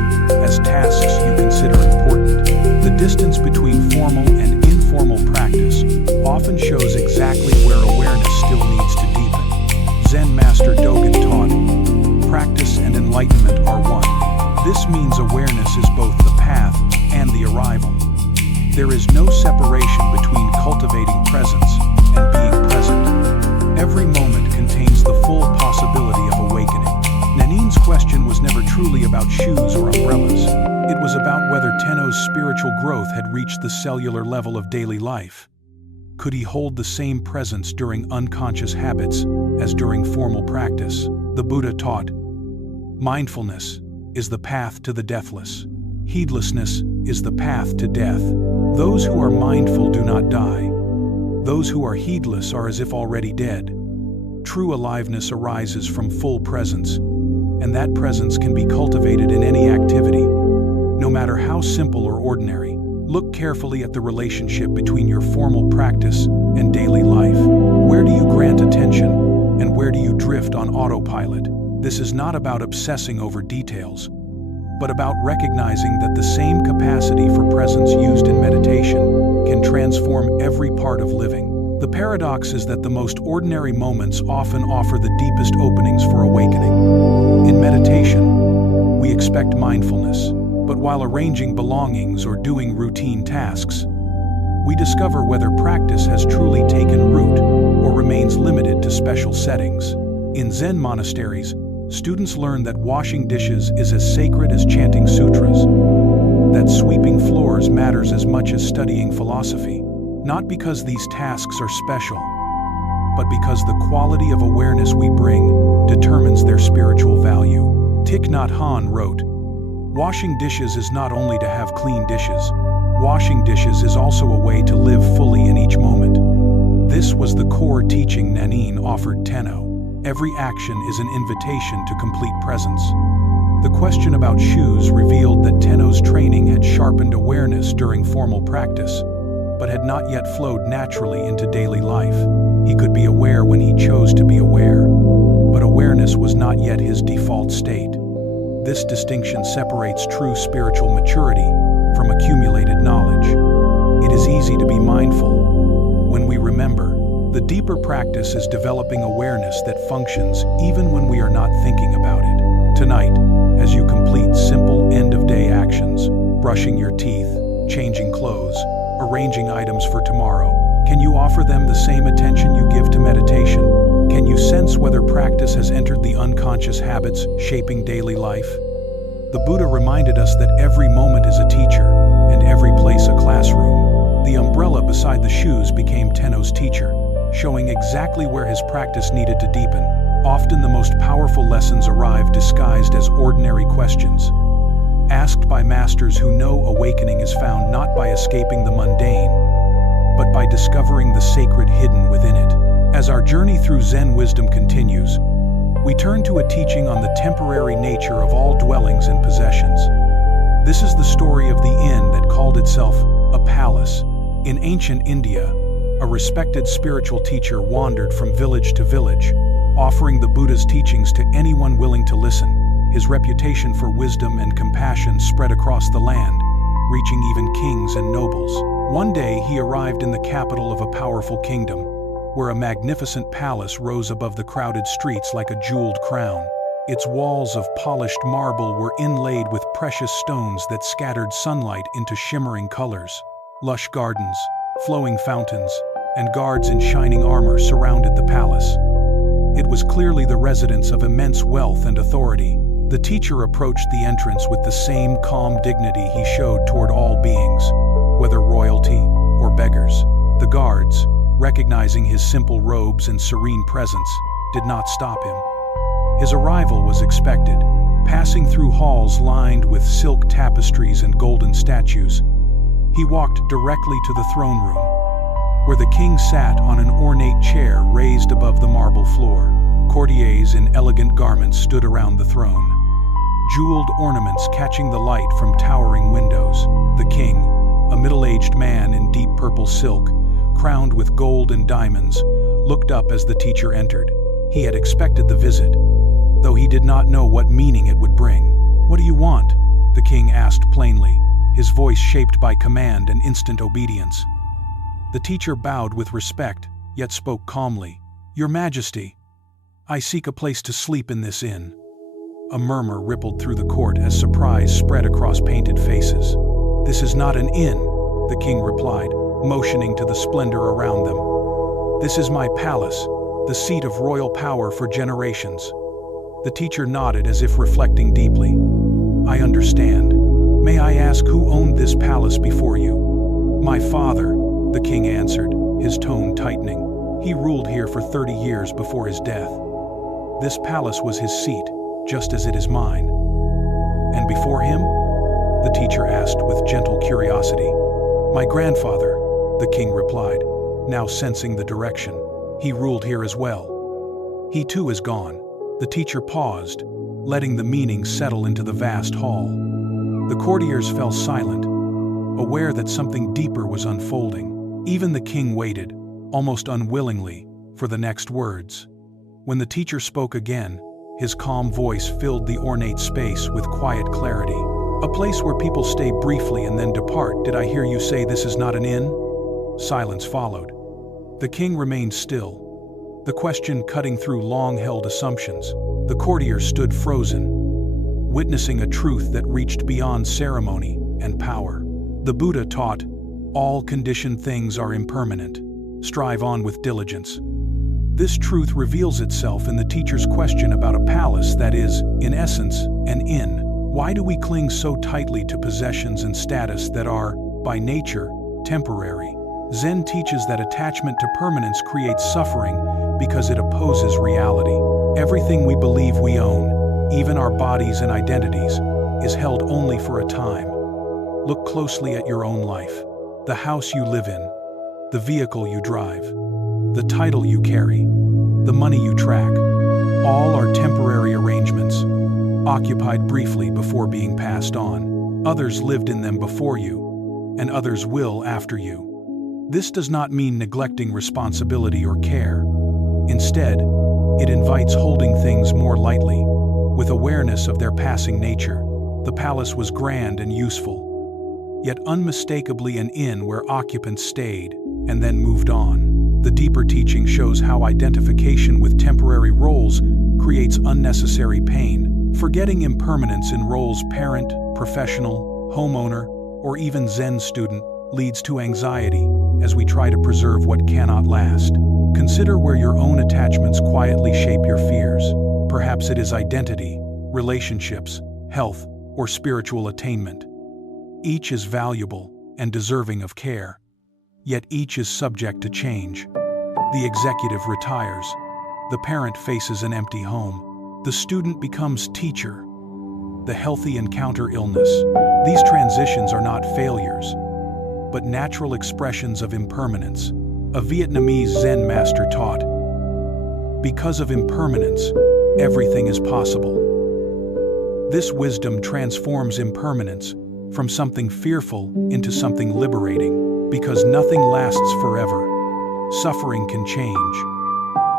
as tasks you consider important? The distance between formal and informal practice often shows exactly where awareness still needs to deepen. Zen Master Dogen taught, practice and enlightenment are one. This means awareness is both the path and the arrival. There is no separation between cultivating presence and being present. Every moment contains the full possibility of awakening. Nanin's question was never truly about shoes or umbrellas. It was about whether Tenno's spiritual growth had reached the cellular level of daily life. Could he hold the same presence during unconscious habits as during formal practice? The Buddha taught, mindfulness is the path to the deathless. Heedlessness is the path to death. Those who are mindful do not die. Those who are heedless are as if already dead. True aliveness arises from full presence, and that presence can be cultivated in any activity, no matter how simple or ordinary. Look carefully at the relationship between your formal practice and daily life. Where do you grant attention, and where do you drift on autopilot? This is not about obsessing over details, but about recognizing that the same capacity for presence used in meditation can transform every part of living. The paradox is that the most ordinary moments often offer the deepest openings for awakening. In meditation, we expect mindfulness, but while arranging belongings or doing routine tasks, we discover whether practice has truly taken root or remains limited to special settings. In Zen monasteries, students learn that washing dishes is as sacred as chanting sutras, that sweeping floors matters as much as studying philosophy, not because these tasks are special, but because the quality of awareness we bring determines their spiritual value. Thich Nhat Hanh wrote, "Washing dishes is not only to have clean dishes. Washing dishes is also a way to live fully in each moment." This was the core teaching Nanine offered Tenno. Every action is an invitation to complete presence. The question about shoes revealed that Tenno's training had sharpened awareness during formal practice, but had not yet flowed naturally into daily life. He could be aware when he chose to be aware, but awareness was not yet his default state. This distinction separates true spiritual maturity from accumulated knowledge. It is easy to be mindful when we remember. The deeper practice is developing awareness that functions even when we are not thinking about it. Tonight, as you complete simple end-of-day actions, brushing your teeth, changing clothes, arranging items for tomorrow, can you offer them the same attention you give to meditation? Can you sense whether practice has entered the unconscious habits shaping daily life? The Buddha reminded us that every moment is a teacher, and every place a classroom. The umbrella beside the shoes became Tenno's teacher, showing exactly where his practice needed to deepen. Often the most powerful lessons arrive disguised as ordinary questions, asked by masters who know awakening is found not by escaping the mundane, but by discovering the sacred hidden within it. As our journey through Zen wisdom continues, we turn to a teaching on the temporary nature of all dwellings and possessions. This is the story of the inn that called itself a palace. In ancient India, a respected spiritual teacher wandered from village to village, offering the Buddha's teachings to anyone willing to listen. His reputation for wisdom and compassion spread across the land, reaching even kings and nobles. One day he arrived in the capital of a powerful kingdom, where a magnificent palace rose above the crowded streets like a jeweled crown. Its walls of polished marble were inlaid with precious stones that scattered sunlight into shimmering colors. Lush gardens, flowing fountains, and guards in shining armor surrounded the palace. It was clearly the residence of immense wealth and authority. The teacher approached the entrance with the same calm dignity he showed toward all beings, whether royalty or beggars. The guards, recognizing his simple robes and serene presence, did not stop him. His arrival was expected. Passing through halls lined with silk tapestries and golden statues, he walked directly to the throne room, where the king sat on an ornate chair raised above the marble floor. Courtiers in elegant garments stood around the throne, jeweled ornaments catching the light from towering windows. The king, a middle-aged man in deep purple silk, crowned with gold and diamonds, looked up as the teacher entered. He had expected the visit, though he did not know what meaning it would bring. "What do you want?" the king asked plainly, his voice shaped by command and instant obedience. The teacher bowed with respect, yet spoke calmly. "Your Majesty, I seek a place to sleep in this inn." A murmur rippled through the court as surprise spread across painted faces. "This is not an inn," the king replied, motioning to the splendor around them. "This is my palace, the seat of royal power for generations." The teacher nodded as if reflecting deeply. "I understand. May I ask who owned this palace before you?" "My father," the king answered, his tone tightening. "He ruled here for 30 years before his death. This palace was his seat, just as it is mine." "And before him?" the teacher asked with gentle curiosity. "My grandfather," the king replied, now sensing the direction. "He ruled here as well. He too is gone." The teacher paused, letting the meaning settle into the vast hall. The courtiers fell silent, aware that something deeper was unfolding. Even the king waited, almost unwillingly, for the next words. When the teacher spoke again, his calm voice filled the ornate space with quiet clarity. "A place where people stay briefly and then depart. Did I hear you say this is not an inn?" Silence followed. The king remained still, the question cutting through long-held assumptions. The courtiers stood frozen, witnessing a truth that reached beyond ceremony and power. The Buddha taught, "All conditioned things are impermanent. Strive on with diligence." This truth reveals itself in the teacher's question about a palace that is, in essence, an inn. Why do we cling so tightly to possessions and status that are, by nature, temporary? Zen teaches that attachment to permanence creates suffering because it opposes reality. Everything we believe we own, even our bodies and identities, is held only for a time. Look closely at your own life. The house you live in, the vehicle you drive, the title you carry, the money you track, all are temporary arrangements, occupied briefly before being passed on. Others lived in them before you, and others will after you. This does not mean neglecting responsibility or care. Instead, it invites holding things more lightly, with awareness of their passing nature. The palace was grand and useful, yet unmistakably an inn where occupants stayed and then moved on. The deeper teaching shows how identification with temporary roles creates unnecessary pain. Forgetting impermanence in roles parent, professional, homeowner, or even Zen student leads to anxiety as we try to preserve what cannot last. Consider where your own attachments quietly shape your fears. Perhaps it is identity, relationships, health, or spiritual attainment. Each is valuable and deserving of care, yet each is subject to change. The executive retires. The parent faces an empty home. The student becomes teacher. The healthy encounter illness. These transitions are not failures, but natural expressions of impermanence. A Vietnamese Zen master taught, "Because of impermanence, everything is possible." This wisdom transforms impermanence from something fearful into something liberating, because nothing lasts forever. Suffering can change,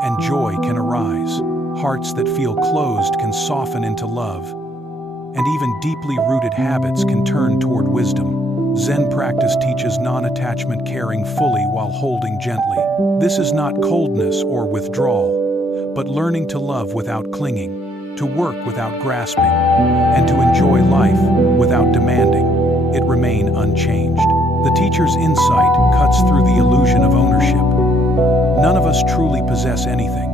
and joy can arise. Hearts that feel closed can soften into love, and even deeply rooted habits can turn toward wisdom. Zen practice teaches non-attachment, caring fully while holding gently. This is not coldness or withdrawal, but learning to love without clinging, to work without grasping, and to enjoy life without demanding it remain unchanged. The teacher's insight cuts through the illusion of ownership. None of us truly possess anything.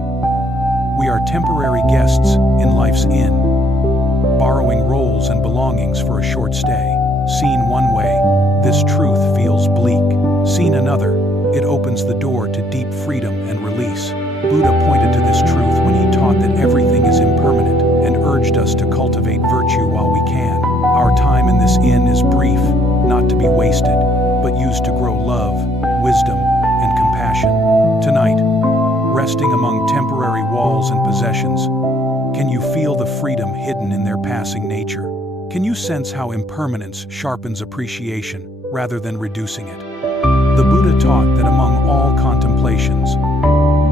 We are temporary guests in life's inn, borrowing roles and belongings for a short stay. Seen one way, this truth feels bleak. Seen another, it opens the door to deep freedom and release. Buddha pointed to this truth when he taught that everything is impermanent and urged us to cultivate virtue while we can. Our time in this inn is brief, not to be wasted, but used to grow love, wisdom, and compassion. Tonight, resting among temporary walls and possessions, can you feel the freedom hidden in their passing nature? Can you sense how impermanence sharpens appreciation rather than reducing it? The Buddha taught that among all contemplations,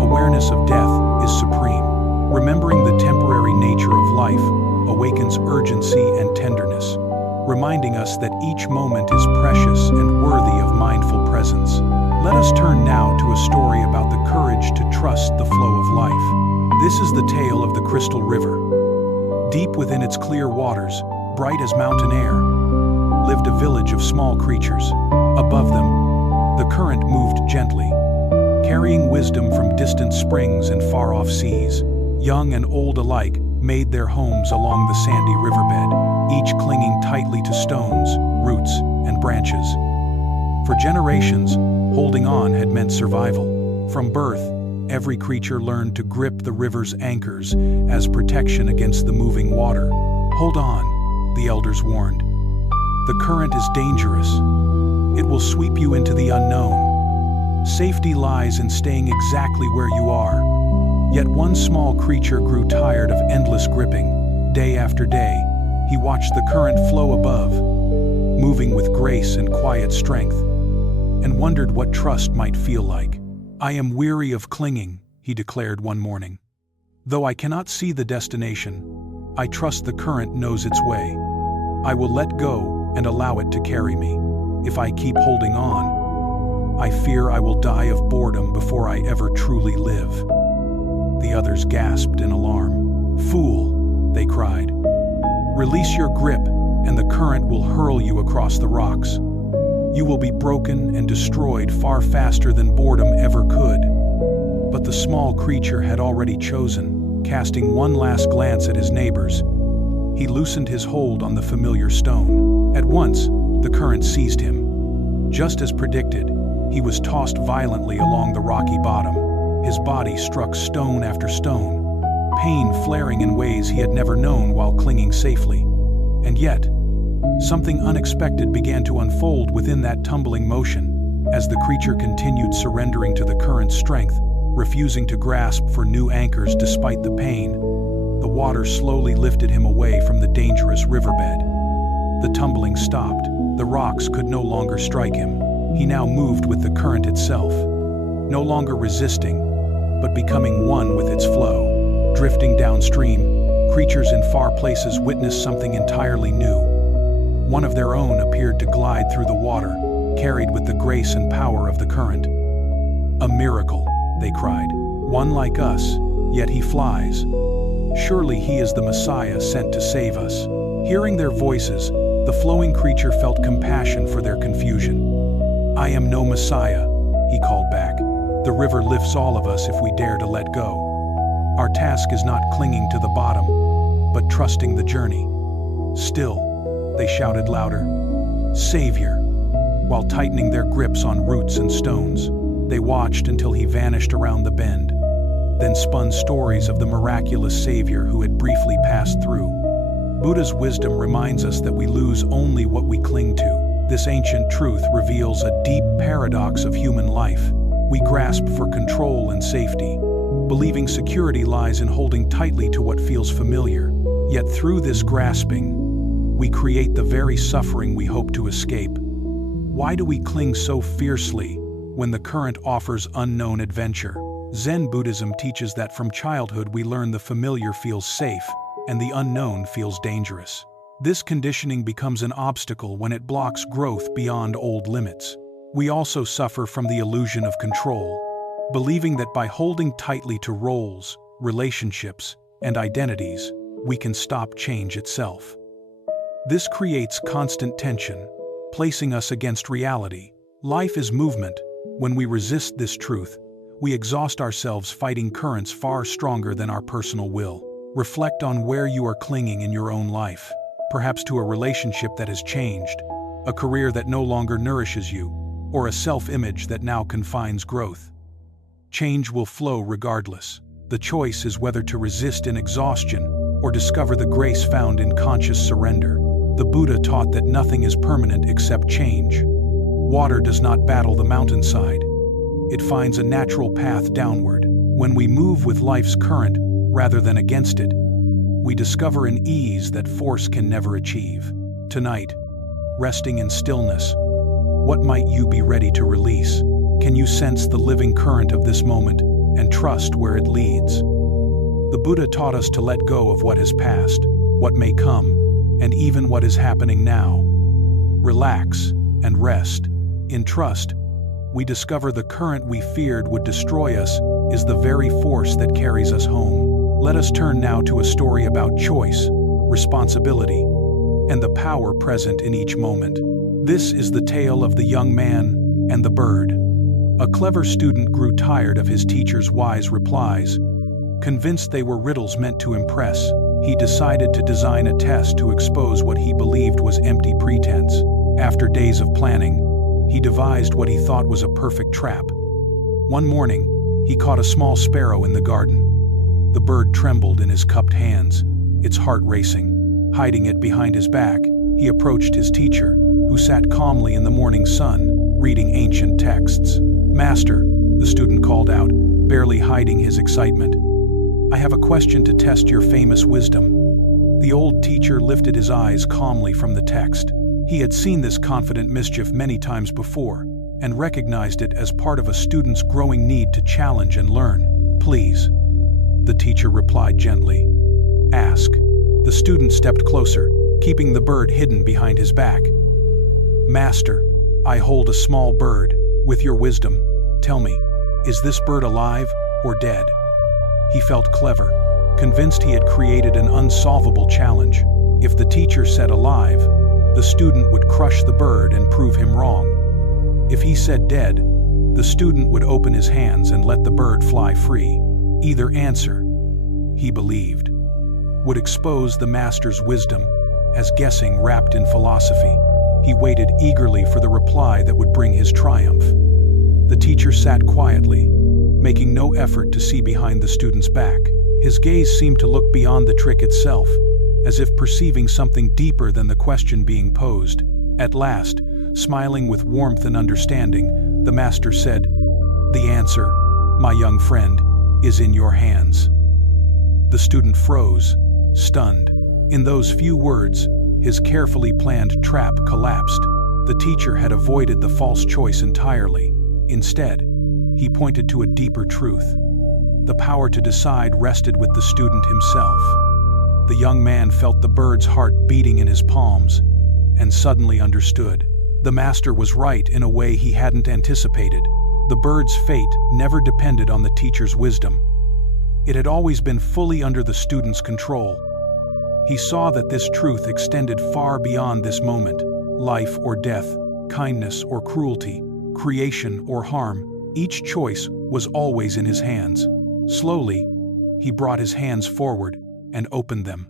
awareness of death is supreme. Remembering the temporary nature of life awakens urgency and tenderness, reminding us that each moment is precious and worthy of mindful presence. Let us turn now to a story about the courage to trust the flow of life. This is the tale of the Crystal River. Deep within its clear waters, bright as mountain air, lived a village of small creatures. Above them, the current moved gently, carrying wisdom from distant springs and far-off seas. Young and old alike made their homes along the sandy riverbed, each clinging tightly to stones, roots, and branches. For generations, holding on had meant survival. From birth, every creature learned to grip the river's anchors as protection against the moving water. "Hold on," the elders warned. "The current is dangerous. It will sweep you into the unknown. Safety lies in staying exactly where you are." Yet one small creature grew tired of endless gripping. Day after day, he watched the current flow above, moving with grace and quiet strength, and wondered what trust might feel like. "I am weary of clinging," he declared one morning. "Though I cannot see the destination, I trust the current knows its way. I will let go and allow it to carry me. If I keep holding on, I fear I will die of boredom before I ever truly live." The others gasped in alarm. "Fool," they cried. "Release your grip, and the current will hurl you across the rocks. You will be broken and destroyed far faster than boredom ever could." But the small creature had already chosen, casting one last glance at his neighbors. He loosened his hold on the familiar stone. At once, the current seized him. Just as predicted, he was tossed violently along the rocky bottom. His body struck stone after stone, pain flaring in ways he had never known while clinging safely. And yet, something unexpected began to unfold within that tumbling motion. As the creature continued surrendering to the current's strength, refusing to grasp for new anchors despite the pain, the water slowly lifted him away from the dangerous riverbed. The tumbling stopped. The rocks could no longer strike him. He now moved with the current itself, no longer resisting, but becoming one with its flow. Drifting downstream, creatures in far places witnessed something entirely new. One of their own appeared to glide through the water, carried with the grace and power of the current. "A miracle," they cried. "One like us, yet he flies. Surely he is the Messiah sent to save us." Hearing their voices, the flowing creature felt compassion for their confusion. "I am no Messiah," he called back. "The river lifts all of us if we dare to let go. Our task is not clinging to the bottom, but trusting the journey." "Still," they shouted louder, "Savior!" While tightening their grips on roots and stones, they watched until he vanished around the bend, then spun stories of the miraculous Savior who had briefly passed through. Buddha's wisdom reminds us that we lose only what we cling to. This ancient truth reveals a deep paradox of human life. We grasp for control and safety, believing security lies in holding tightly to what feels familiar. Yet through this grasping, we create the very suffering we hope to escape. Why do we cling so fiercely when the current offers unknown adventure? Zen Buddhism teaches that from childhood we learn the familiar feels safe, and the unknown feels dangerous. This conditioning becomes an obstacle when it blocks growth beyond old limits. We also suffer from the illusion of control, believing that by holding tightly to roles, relationships, and identities, we can stop change itself. This creates constant tension, placing us against reality. Life is movement. When we resist this truth, we exhaust ourselves fighting currents far stronger than our personal will. Reflect on where you are clinging in your own life, perhaps to a relationship that has changed, a career that no longer nourishes you, or a self-image that now confines growth. Change will flow regardless. The choice is whether to resist in exhaustion or discover the grace found in conscious surrender. The Buddha taught that nothing is permanent except change. Water does not battle the mountainside. It finds a natural path downward. When we move with life's current rather than against it, we discover an ease that force can never achieve. Tonight, resting in stillness, what might you be ready to release? Can you sense the living current of this moment and trust where it leads? The Buddha taught us to let go of what has passed, what may come, and even what is happening now. Relax and rest. In trust, we discover the current we feared would destroy us is the very force that carries us home. Let us turn now to a story about choice, responsibility, and the power present in each moment. This is the tale of the young man and the bird. A clever student grew tired of his teacher's wise replies. Convinced they were riddles meant to impress, he decided to design a test to expose what he believed was empty pretense. After days of planning, he devised what he thought was a perfect trap. One morning, he caught a small sparrow in the garden. The bird trembled in his cupped hands, its heart racing. Hiding it behind his back, he approached his teacher, who sat calmly in the morning sun, reading ancient texts. "Master," the student called out, barely hiding his excitement, "I have a question to test your famous wisdom." The old teacher lifted his eyes calmly from the text. He had seen this confident mischief many times before, and recognized it as part of a student's growing need to challenge and learn. "Please," the teacher replied gently. "Ask." The student stepped closer, keeping the bird hidden behind his back. "Master, I hold a small bird. With your wisdom, tell me, is this bird alive or dead?" He felt clever, convinced he had created an unsolvable challenge. If the teacher said alive, the student would crush the bird and prove him wrong. If he said dead, the student would open his hands and let the bird fly free. Either answer, he believed, would expose the master's wisdom, as guessing wrapped in philosophy. He waited eagerly for the reply that would bring his triumph. The teacher sat quietly, making no effort to see behind the student's back. His gaze seemed to look beyond the trick itself, as if perceiving something deeper than the question being posed. At last, smiling with warmth and understanding, the master said, "The answer, my young friend, is in your hands." The student froze, stunned. In those few words, his carefully planned trap collapsed. The teacher had avoided the false choice entirely. Instead, he pointed to a deeper truth. The power to decide rested with the student himself. The young man felt the bird's heart beating in his palms, and suddenly understood. The master was right in a way he hadn't anticipated. The bird's fate never depended on the teacher's wisdom. It had always been fully under the student's control. He saw that this truth extended far beyond this moment. Life or death, kindness or cruelty, creation or harm, each choice was always in his hands. Slowly, he brought his hands forward and opened them.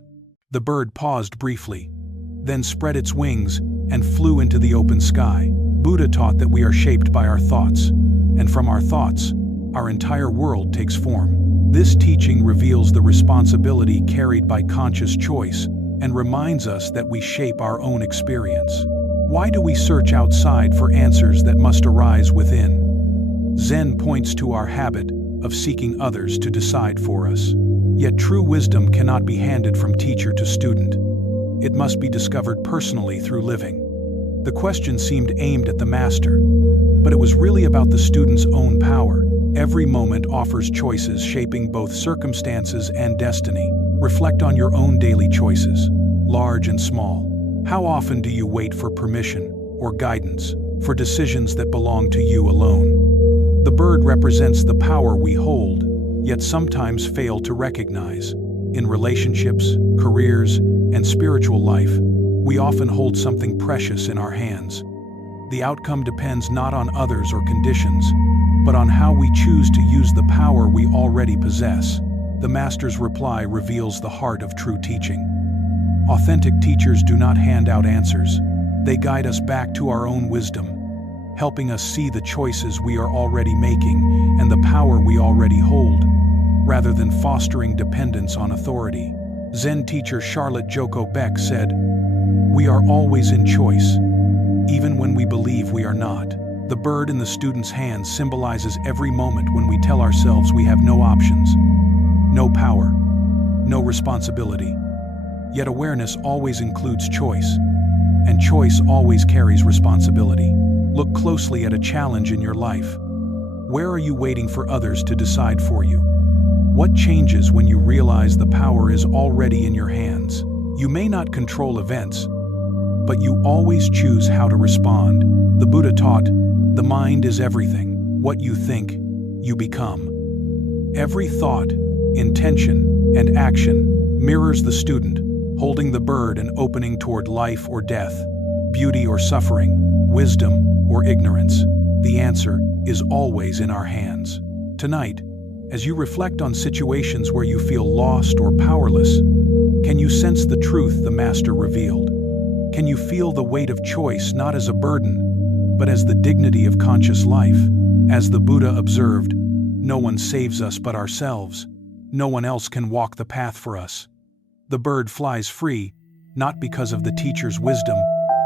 The bird paused briefly, then spread its wings and flew into the open sky. Buddha taught that we are shaped by our thoughts, and from our thoughts, our entire world takes form. This teaching reveals the responsibility carried by conscious choice and reminds us that we shape our own experience. Why do we search outside for answers that must arise within? Zen points to our habit of seeking others to decide for us. Yet true wisdom cannot be handed from teacher to student. It must be discovered personally through living. The question seemed aimed at the master, but it was really about the student's own power. Every moment offers choices shaping both circumstances and destiny. Reflect on your own daily choices, large and small. How often do you wait for permission or guidance for decisions that belong to you alone? The bird represents the power we hold, yet sometimes fail to recognize. In relationships, careers, and spiritual life, we often hold something precious in our hands. The outcome depends not on others or conditions, but on how we choose to use the power we already possess. The master's reply reveals the heart of true teaching. Authentic teachers do not hand out answers. They guide us back to our own wisdom, helping us see the choices we are already making and the power we already hold, rather than fostering dependence on authority. Zen teacher Charlotte Joko Beck said, "We are always in choice, even when we believe we are not." The bird in the student's hand symbolizes every moment when we tell ourselves we have no options, no power, no responsibility. Yet awareness always includes choice, and choice always carries responsibility. Look closely at a challenge in your life. Where are you waiting for others to decide for you? What changes when you realize the power is already in your hands? You may not control events, but you always choose how to respond. The Buddha taught, "The mind is everything. What you think, you become." Every thought, intention, and action mirrors the student, holding the bird and opening toward life or death, beauty or suffering, wisdom or ignorance. The answer is always in our hands. Tonight, as you reflect on situations where you feel lost or powerless, can you sense the truth the Master revealed? Can you feel the weight of choice not as a burden, but as the dignity of conscious life? As the Buddha observed, no one saves us but ourselves. No one else can walk the path for us. The bird flies free, not because of the teacher's wisdom,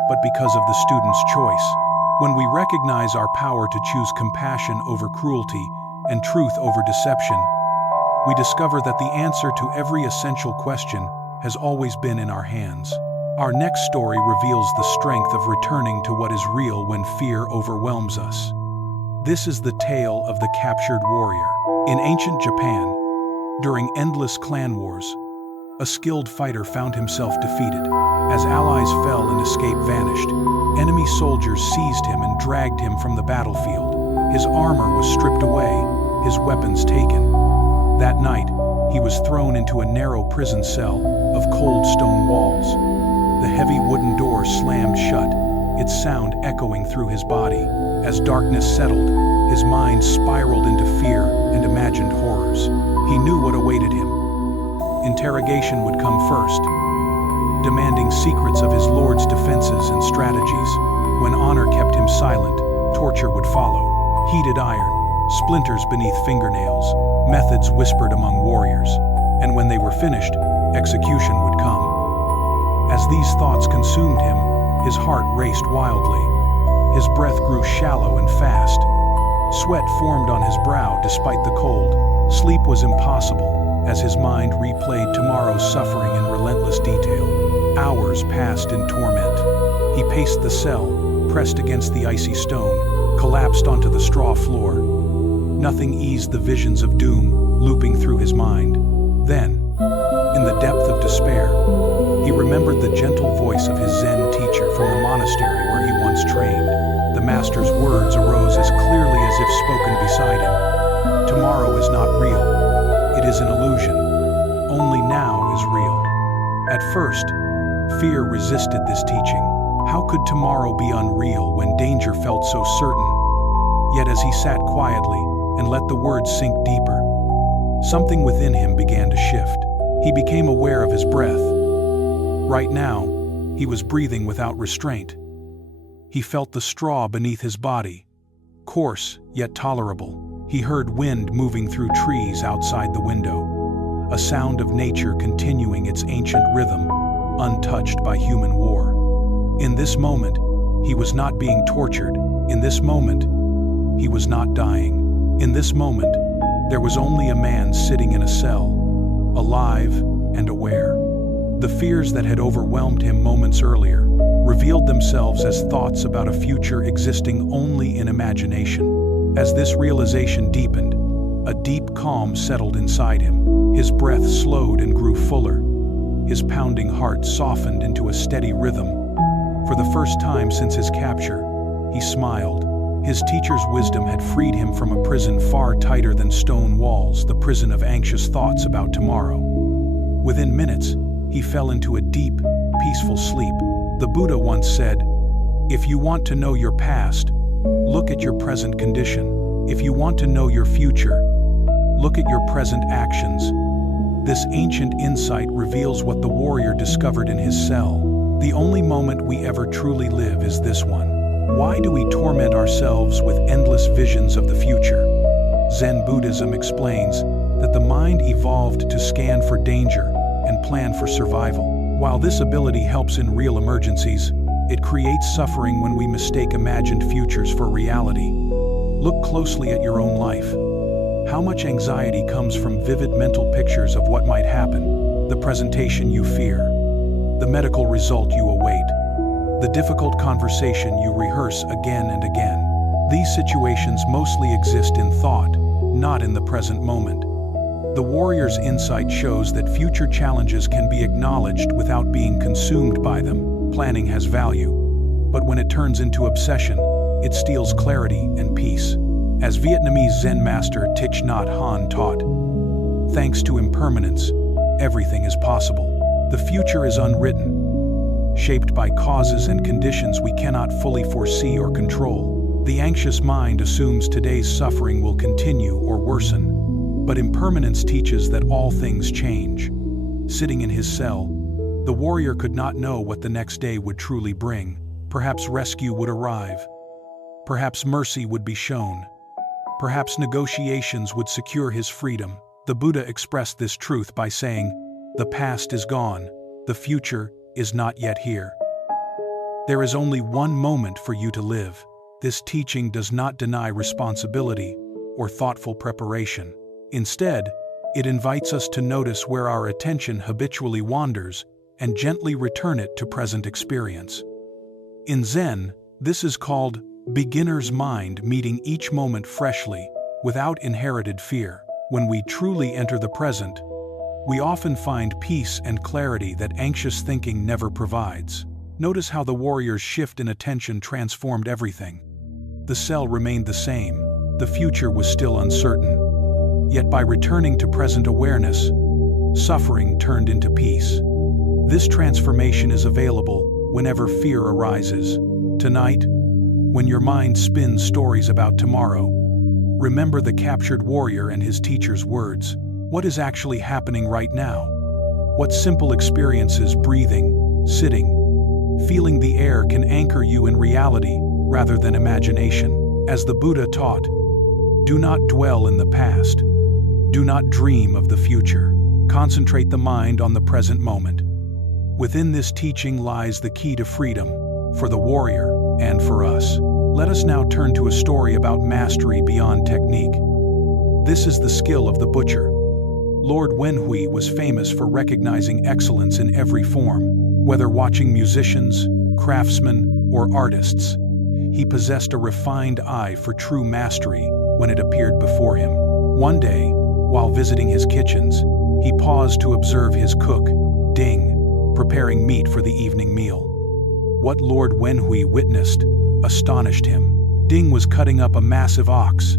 but because of the student's choice. When we recognize our power to choose compassion over cruelty and truth over deception, we discover that the answer to every essential question has always been in our hands. Our next story reveals the strength of returning to what is real when fear overwhelms us. This is the tale of the captured warrior. In ancient Japan, during endless clan wars, a skilled fighter found himself defeated. As allies fell and escape vanished, enemy soldiers seized him and dragged him from the battlefield. His armor was stripped away, his weapons taken. That night, he was thrown into a narrow prison cell of cold stone walls. The heavy wooden door slammed shut, its sound echoing through his body. As darkness settled, his mind spiraled into fear and imagined horrors. He knew what awaited him. Interrogation would come first, demanding secrets of his lord's defenses and strategies. When honor kept him silent, torture would follow. Heated iron, splinters beneath fingernails, methods whispered among warriors. And when they were finished, execution would come. As these thoughts consumed him, his heart raced wildly. His breath grew shallow and fast. Sweat formed on his brow despite the cold. Sleep was impossible, as his mind replayed tomorrow's suffering in relentless detail. Hours passed in torment. He paced the cell, pressed against the icy stone, collapsed onto the straw floor. Nothing eased the visions of doom looping through his mind. Then, in the depth of despair, he remembered the gentle voice of his Zen teacher from the monastery where he once trained. The master's words arose as clearly as if spoken beside him. Tomorrow is not real. It is an illusion. Only now is real. At first, fear resisted this teaching. How could tomorrow be unreal when danger felt so certain? Yet as he sat quietly and let the words sink deeper, something within him began to shift. He became aware of his breath. Right now, he was breathing without restraint. He felt the straw beneath his body, coarse yet tolerable. He heard wind moving through trees outside the window, a sound of nature continuing its ancient rhythm, untouched by human war. In this moment, he was not being tortured. In this moment, he was not dying. In this moment, there was only a man sitting in a cell, alive and aware. The fears that had overwhelmed him moments earlier revealed themselves as thoughts about a future existing only in imagination. As this realization deepened, a deep calm settled inside him. His breath slowed and grew fuller. His pounding heart softened into a steady rhythm. For the first time since his capture, he smiled. His teacher's wisdom had freed him from a prison far tighter than stone walls, the prison of anxious thoughts about tomorrow. Within minutes, he fell into a deep, peaceful sleep. The Buddha once said, "If you want to know your past, look at your present condition. If you want to know your future, look at your present actions." This ancient insight reveals what the warrior discovered in his cell. The only moment we ever truly live is this one. Why do we torment ourselves with endless visions of the future? Zen Buddhism explains that the mind evolved to scan for danger and plan for survival. While this ability helps in real emergencies, it creates suffering when we mistake imagined futures for reality. Look closely at your own life. How much anxiety comes from vivid mental pictures of what might happen, the presentation you fear, the medical result you await, the difficult conversation you rehearse again and again? These situations mostly exist in thought, not in the present moment. The warrior's insight shows that future challenges can be acknowledged without being consumed by them. Planning has value, but when it turns into obsession, it steals clarity and peace. As Vietnamese Zen master Thich Nhat Hanh taught, thanks to impermanence, everything is possible. The future is unwritten, shaped by causes and conditions we cannot fully foresee or control. The anxious mind assumes today's suffering will continue or worsen, but impermanence teaches that all things change. Sitting in his cell, the warrior could not know what the next day would truly bring. Perhaps rescue would arrive. Perhaps mercy would be shown. Perhaps negotiations would secure his freedom. The Buddha expressed this truth by saying, "The past is gone, the future is not yet here. There is only one moment for you to live." This teaching does not deny responsibility or thoughtful preparation. Instead, it invites us to notice where our attention habitually wanders and gently return it to present experience. In Zen, this is called beginner's mind meeting each moment freshly, without inherited fear. When we truly enter the present, we often find peace and clarity that anxious thinking never provides. Notice how the warrior's shift in attention transformed everything. The cell remained the same, the future was still uncertain. Yet by returning to present awareness, suffering turned into peace. This transformation is available whenever fear arises. Tonight, when your mind spins stories about tomorrow, remember the captured warrior and his teacher's words. What is actually happening right now? What simple experiences, breathing, sitting, feeling the air, can anchor you in reality rather than imagination? As the Buddha taught, do not dwell in the past. Do not dream of the future. Concentrate the mind on the present moment. Within this teaching lies the key to freedom, for the warrior and for us. Let us now turn to a story about mastery beyond technique. This is the skill of the butcher. Lord Wenhui was famous for recognizing excellence in every form. Whether watching musicians, craftsmen, or artists, he possessed a refined eye for true mastery when it appeared before him. One day, while visiting his kitchens, he paused to observe his cook, Ding, preparing meat for the evening meal. What Lord Wenhui witnessed astonished him. Ding was cutting up a massive ox,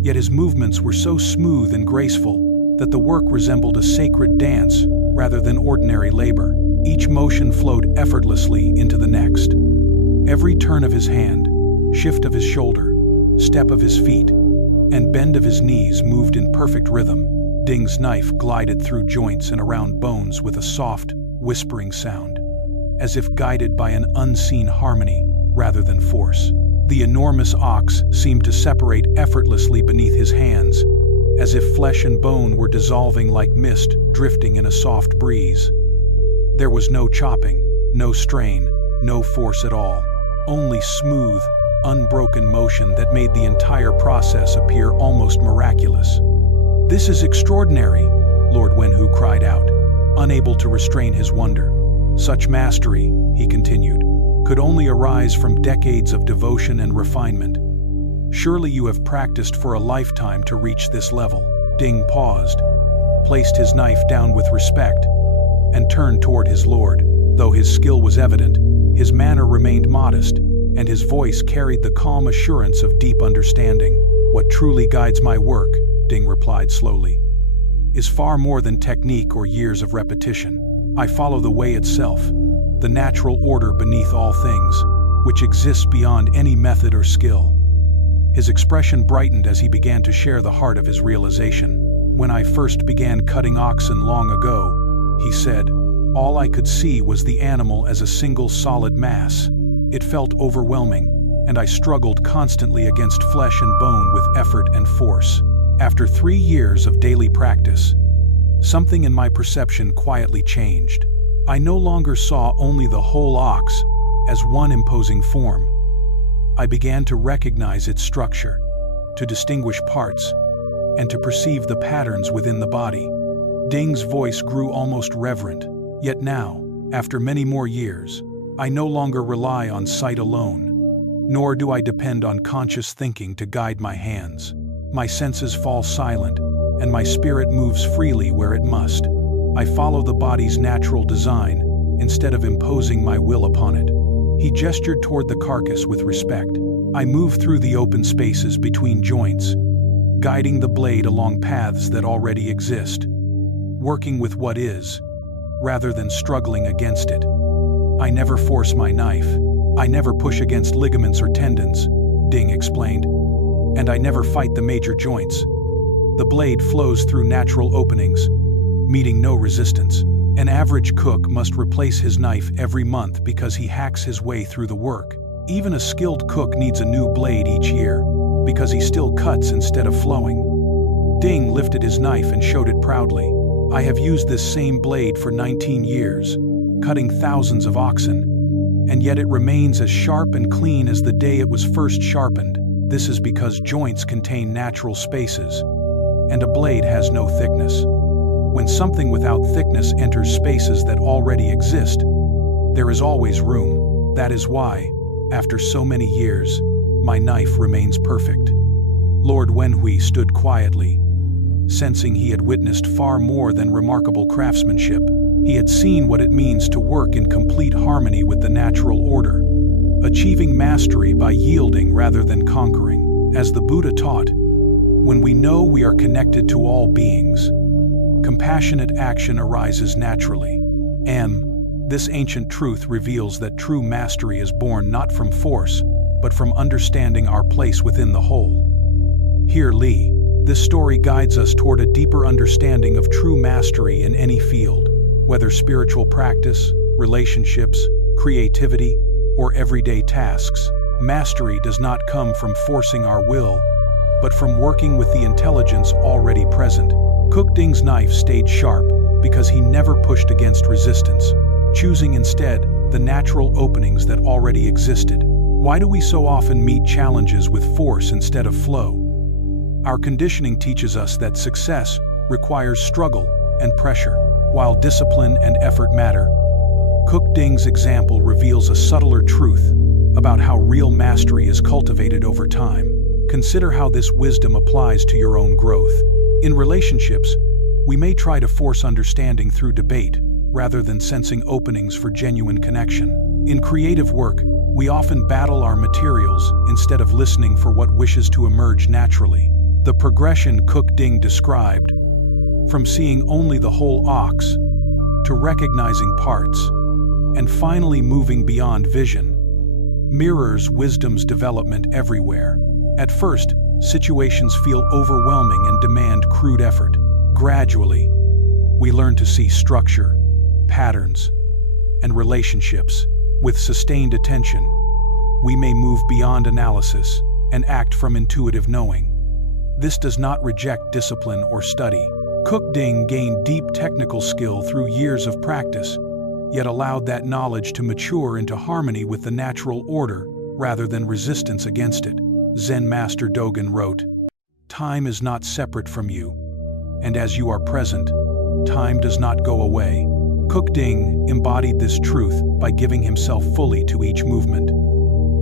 yet his movements were so smooth and graceful that the work resembled a sacred dance rather than ordinary labor. Each motion flowed effortlessly into the next. Every turn of his hand, shift of his shoulder, step of his feet, and bend of his knees moved in perfect rhythm. Ding's knife glided through joints and around bones with a soft, whispering sound, as if guided by an unseen harmony rather than force. The enormous ox seemed to separate effortlessly beneath his hands, as if flesh and bone were dissolving like mist drifting in a soft breeze. There was no chopping, no strain, no force at all, only smooth, unbroken motion that made the entire process appear almost miraculous. "This is extraordinary," Lord Wenhui cried out, unable to restrain his wonder. "Such mastery," he continued, "could only arise from decades of devotion and refinement. Surely you have practiced for a lifetime to reach this level." Ding paused, placed his knife down with respect, and turned toward his lord. Though his skill was evident, his manner remained modest, and his voice carried the calm assurance of deep understanding. "What truly guides my work," Ding replied slowly, "is far more than technique or years of repetition. I follow the way itself, the natural order beneath all things, which exists beyond any method or skill." His expression brightened as he began to share the heart of his realization. "When I first began cutting oxen long ago," he said, "all I could see was the animal as a single solid mass. It felt overwhelming, and I struggled constantly against flesh and bone with effort and force. After 3 years of daily practice, something in my perception quietly changed. I no longer saw only the whole ox as one imposing form. I began to recognize its structure, to distinguish parts, and to perceive the patterns within the body." Ding's voice grew almost reverent. "Yet now, after many more years, I no longer rely on sight alone, nor do I depend on conscious thinking to guide my hands. My senses fall silent, and my spirit moves freely where it must. I follow the body's natural design, instead of imposing my will upon it." He gestured toward the carcass with respect. "I move through the open spaces between joints, guiding the blade along paths that already exist, working with what is, rather than struggling against it. I never force my knife. I never push against ligaments or tendons," Ding explained, "and I never fight the major joints. The blade flows through natural openings, meeting no resistance. An average cook must replace his knife every month because he hacks his way through the work. Even a skilled cook needs a new blade each year, because he still cuts instead of flowing." Ding lifted his knife and showed it proudly. "I have used this same blade for 19 years, cutting thousands of oxen, and yet it remains as sharp and clean as the day it was first sharpened. This is because joints contain natural spaces, and a blade has no thickness. When something without thickness enters spaces that already exist, there is always room. That is why, after so many years, my knife remains perfect. Lord Wenhui stood quietly, sensing he had witnessed far more than remarkable craftsmanship. He had seen what it means to work in complete harmony with the natural order, achieving mastery by yielding rather than conquering. As the Buddha taught, when we know we are connected to all beings, compassionate action arises naturally. This ancient truth reveals that true mastery is born not from force, but from understanding our place within the whole. Here, Li, this story guides us toward a deeper understanding of true mastery in any field, whether spiritual practice, relationships, creativity, or everyday tasks. Mastery does not come from forcing our will, but from working with the intelligence already present. Cook Ding's knife stayed sharp because he never pushed against resistance, choosing instead the natural openings that already existed. Why do we so often meet challenges with force instead of flow? Our conditioning teaches us that success requires struggle and pressure, while discipline and effort matter. Cook Ding's example reveals a subtler truth about how real mastery is cultivated over time. Consider how this wisdom applies to your own growth. In relationships, we may try to force understanding through debate, rather than sensing openings for genuine connection. In creative work, we often battle our materials instead of listening for what wishes to emerge naturally. The progression Cook Ding described, from seeing only the whole ox, to recognizing parts, and finally moving beyond vision, mirrors wisdom's development everywhere. At first, situations feel overwhelming and demand crude effort. Gradually, we learn to see structure, patterns, and relationships. With sustained attention, we may move beyond analysis and act from intuitive knowing. This does not reject discipline or study. Cook Ding gained deep technical skill through years of practice, yet allowed that knowledge to mature into harmony with the natural order rather than resistance against it. Zen Master Dogen wrote, "Time is not separate from you, and as you are present, time does not go away." Cook Ding embodied this truth by giving himself fully to each movement.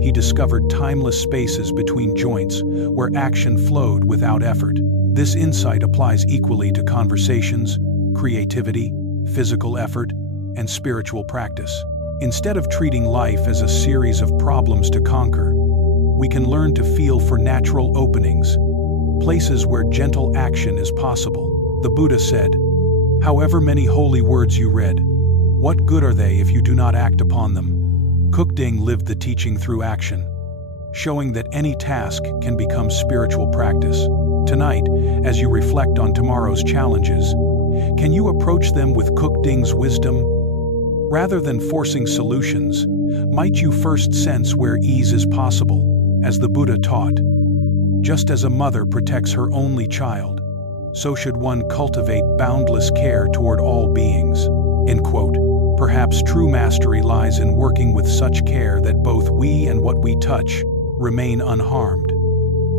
He discovered timeless spaces between joints where action flowed without effort. This insight applies equally to conversations, creativity, physical effort, and spiritual practice. Instead of treating life as a series of problems to conquer, we can learn to feel for natural openings, places where gentle action is possible. The Buddha said, "However many holy words you read, what good are they if you do not act upon them?" Cook Ding lived the teaching through action, showing that any task can become spiritual practice. Tonight, as you reflect on tomorrow's challenges, can you approach them with Cook Ding's wisdom? Rather than forcing solutions, might you first sense where ease is possible, as the Buddha taught? Just as a mother protects her only child, so should one cultivate boundless care toward all beings. End quote. Perhaps true mastery lies in working with such care that both we and what we touch remain unharmed,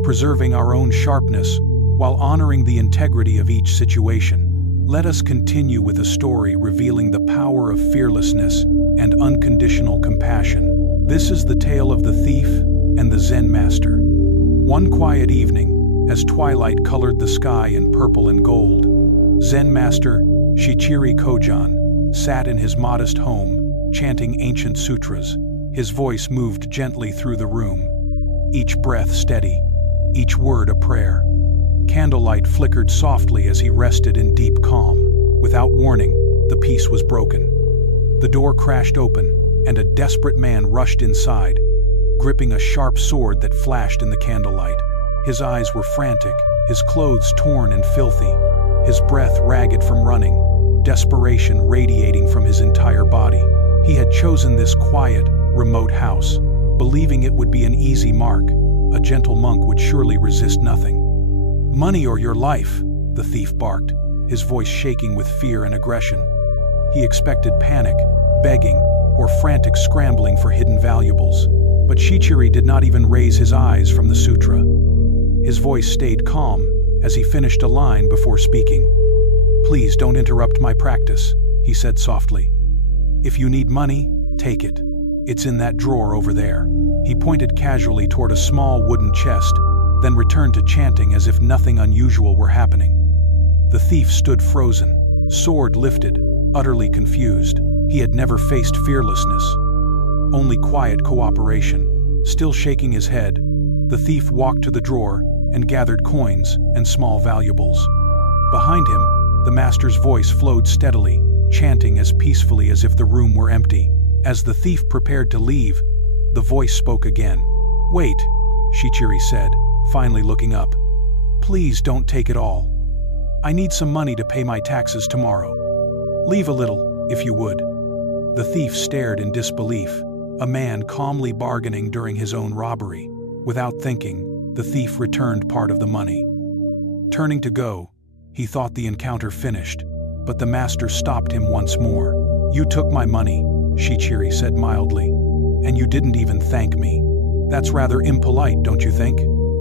preserving our own sharpness while honoring the integrity of each situation. Let us continue with a story revealing the power of fearlessness and unconditional compassion. This is the tale of the thief and the Zen master. One quiet evening, as twilight colored the sky in purple and gold, Zen master Shichiri Kojan sat in his modest home, chanting ancient sutras. His voice moved gently through the room, each breath steady, each word a prayer. Candlelight flickered softly as he rested in deep calm. Without warning, the peace was broken. The door crashed open, and a desperate man rushed inside, gripping a sharp sword that flashed in the candlelight. His eyes were frantic, his clothes torn and filthy, his breath ragged from running, desperation radiating from his entire body. He had chosen this quiet, remote house, believing it would be an easy mark. A gentle monk would surely resist nothing. "Money or your life," the thief barked, his voice shaking with fear and aggression. He expected panic, begging, or frantic scrambling for hidden valuables. But Shichiri did not even raise his eyes from the sutra. His voice stayed calm as he finished a line before speaking. "Please don't interrupt my practice," he said softly. "If you need money, take it. It's in that drawer over there." He pointed casually toward a small wooden chest, then returned to chanting as if nothing unusual were happening. The thief stood frozen, sword lifted, utterly confused. He had never faced fearlessness, only quiet cooperation. Still shaking his head, the thief walked to the drawer and gathered coins and small valuables. Behind him, the master's voice flowed steadily, chanting as peacefully as if the room were empty. As the thief prepared to leave, the voice spoke again. "Wait," Shichiri said, finally looking up. "Please don't take it all. I need some money to pay my taxes tomorrow. Leave a little, if you would." The thief stared in disbelief, a man calmly bargaining during his own robbery. Without thinking, the thief returned part of the money. Turning to go, he thought the encounter finished, but the master stopped him once more. "You took my money," Shichiri said mildly, "and you didn't even thank me. That's rather impolite, don't you think?"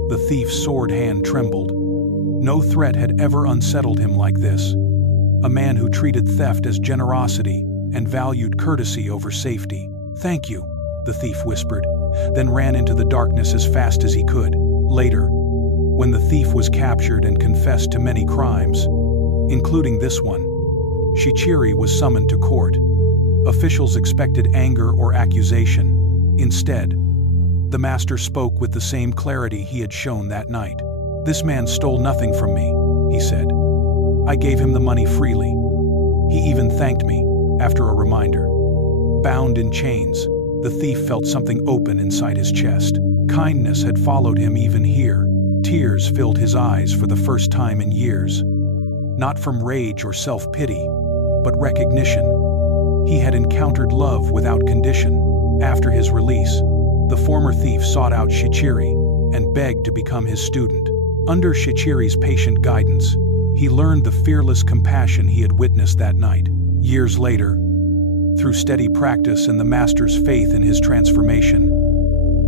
The thief's sword hand trembled. No threat had ever unsettled him like this. A man who treated theft as generosity and valued courtesy over safety. "Thank you," the thief whispered, then ran into the darkness as fast as he could. Later, when the thief was captured and confessed to many crimes, including this one, Shichiri was summoned to court. Officials expected anger or accusation. Instead, the master spoke with the same clarity he had shown that night. "This man stole nothing from me," he said. "I gave him the money freely. He even thanked me, after a reminder." Bound in chains, the thief felt something open inside his chest. Kindness had followed him even here. Tears filled his eyes for the first time in years. Not from rage or self-pity, but recognition. He had encountered love without condition. After his release, the former thief sought out Shichiri and begged to become his student. Under Shichiri's patient guidance, he learned the fearless compassion he had witnessed that night. Years later, through steady practice and the master's faith in his transformation,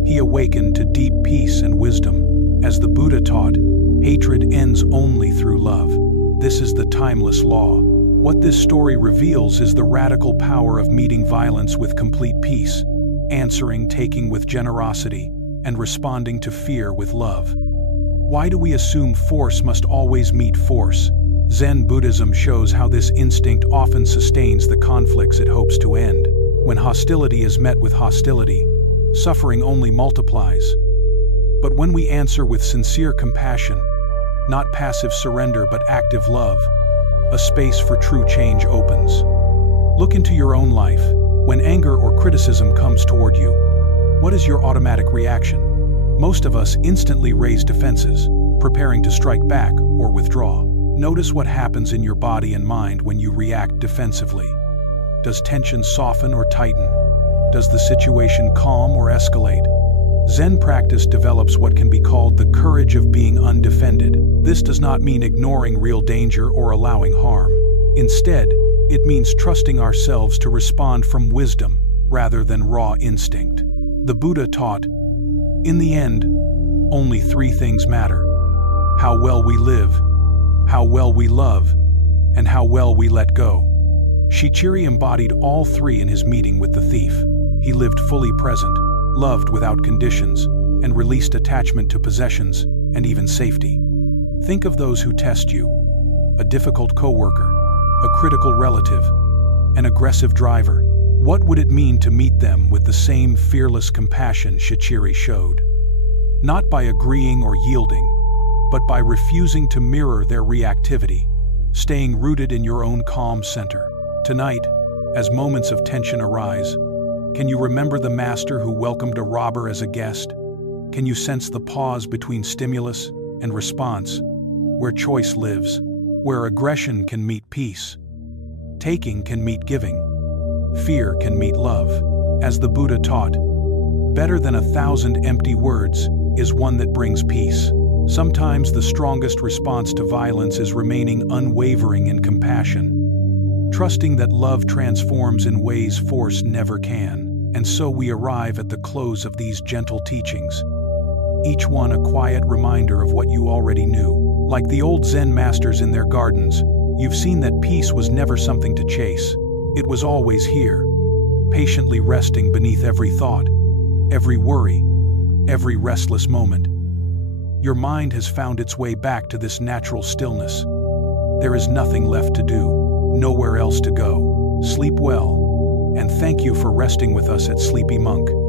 he awakened to deep peace and wisdom. As the Buddha taught, hatred ends only through love. This is the timeless law. What this story reveals is the radical power of meeting violence with complete peace, answering taking with generosity, and responding to fear with love. Why do we assume force must always meet force? Zen Buddhism shows how this instinct often sustains the conflicts it hopes to end. When hostility is met with hostility, suffering only multiplies. But when we answer with sincere compassion, not passive surrender but active love, a space for true change opens. Look into your own life. When anger or criticism comes toward you, what is your automatic reaction? Most of us instantly raise defenses, preparing to strike back or withdraw. Notice what happens in your body and mind when you react defensively. Does tension soften or tighten? Does the situation calm or escalate? Zen practice develops what can be called the courage of being undefended. This does not mean ignoring real danger or allowing harm. Instead, it means trusting ourselves to respond from wisdom rather than raw instinct. The Buddha taught, in the end, only three things matter: how well we live, how well we love, and how well we let go. Shichiri embodied all three in his meeting with the thief. He lived fully present, loved without conditions, and released attachment to possessions and even safety. Think of those who test you: a difficult coworker, a critical relative, an aggressive driver. What would it mean to meet them with the same fearless compassion Shichiri showed? Not by agreeing or yielding, but by refusing to mirror their reactivity, staying rooted in your own calm center. Tonight, as moments of tension arise, can you remember the master who welcomed a robber as a guest? Can you sense the pause between stimulus and response, where choice lives, where aggression can meet peace, taking can meet giving, fear can meet love? As the Buddha taught, better than 1,000 empty words is one that brings peace. Sometimes the strongest response to violence is remaining unwavering in compassion, trusting that love transforms in ways force never can. And so we arrive at the close of these gentle teachings, each one a quiet reminder of what you already knew. Like the old Zen masters in their gardens, You've seen that peace was never something to chase. It was always here, patiently resting beneath every thought, every worry, every restless moment. Your mind has found its way back to this natural stillness. There is nothing left to do, nowhere else to go. Sleep well, and thank you for resting with us at Sleepy Monk.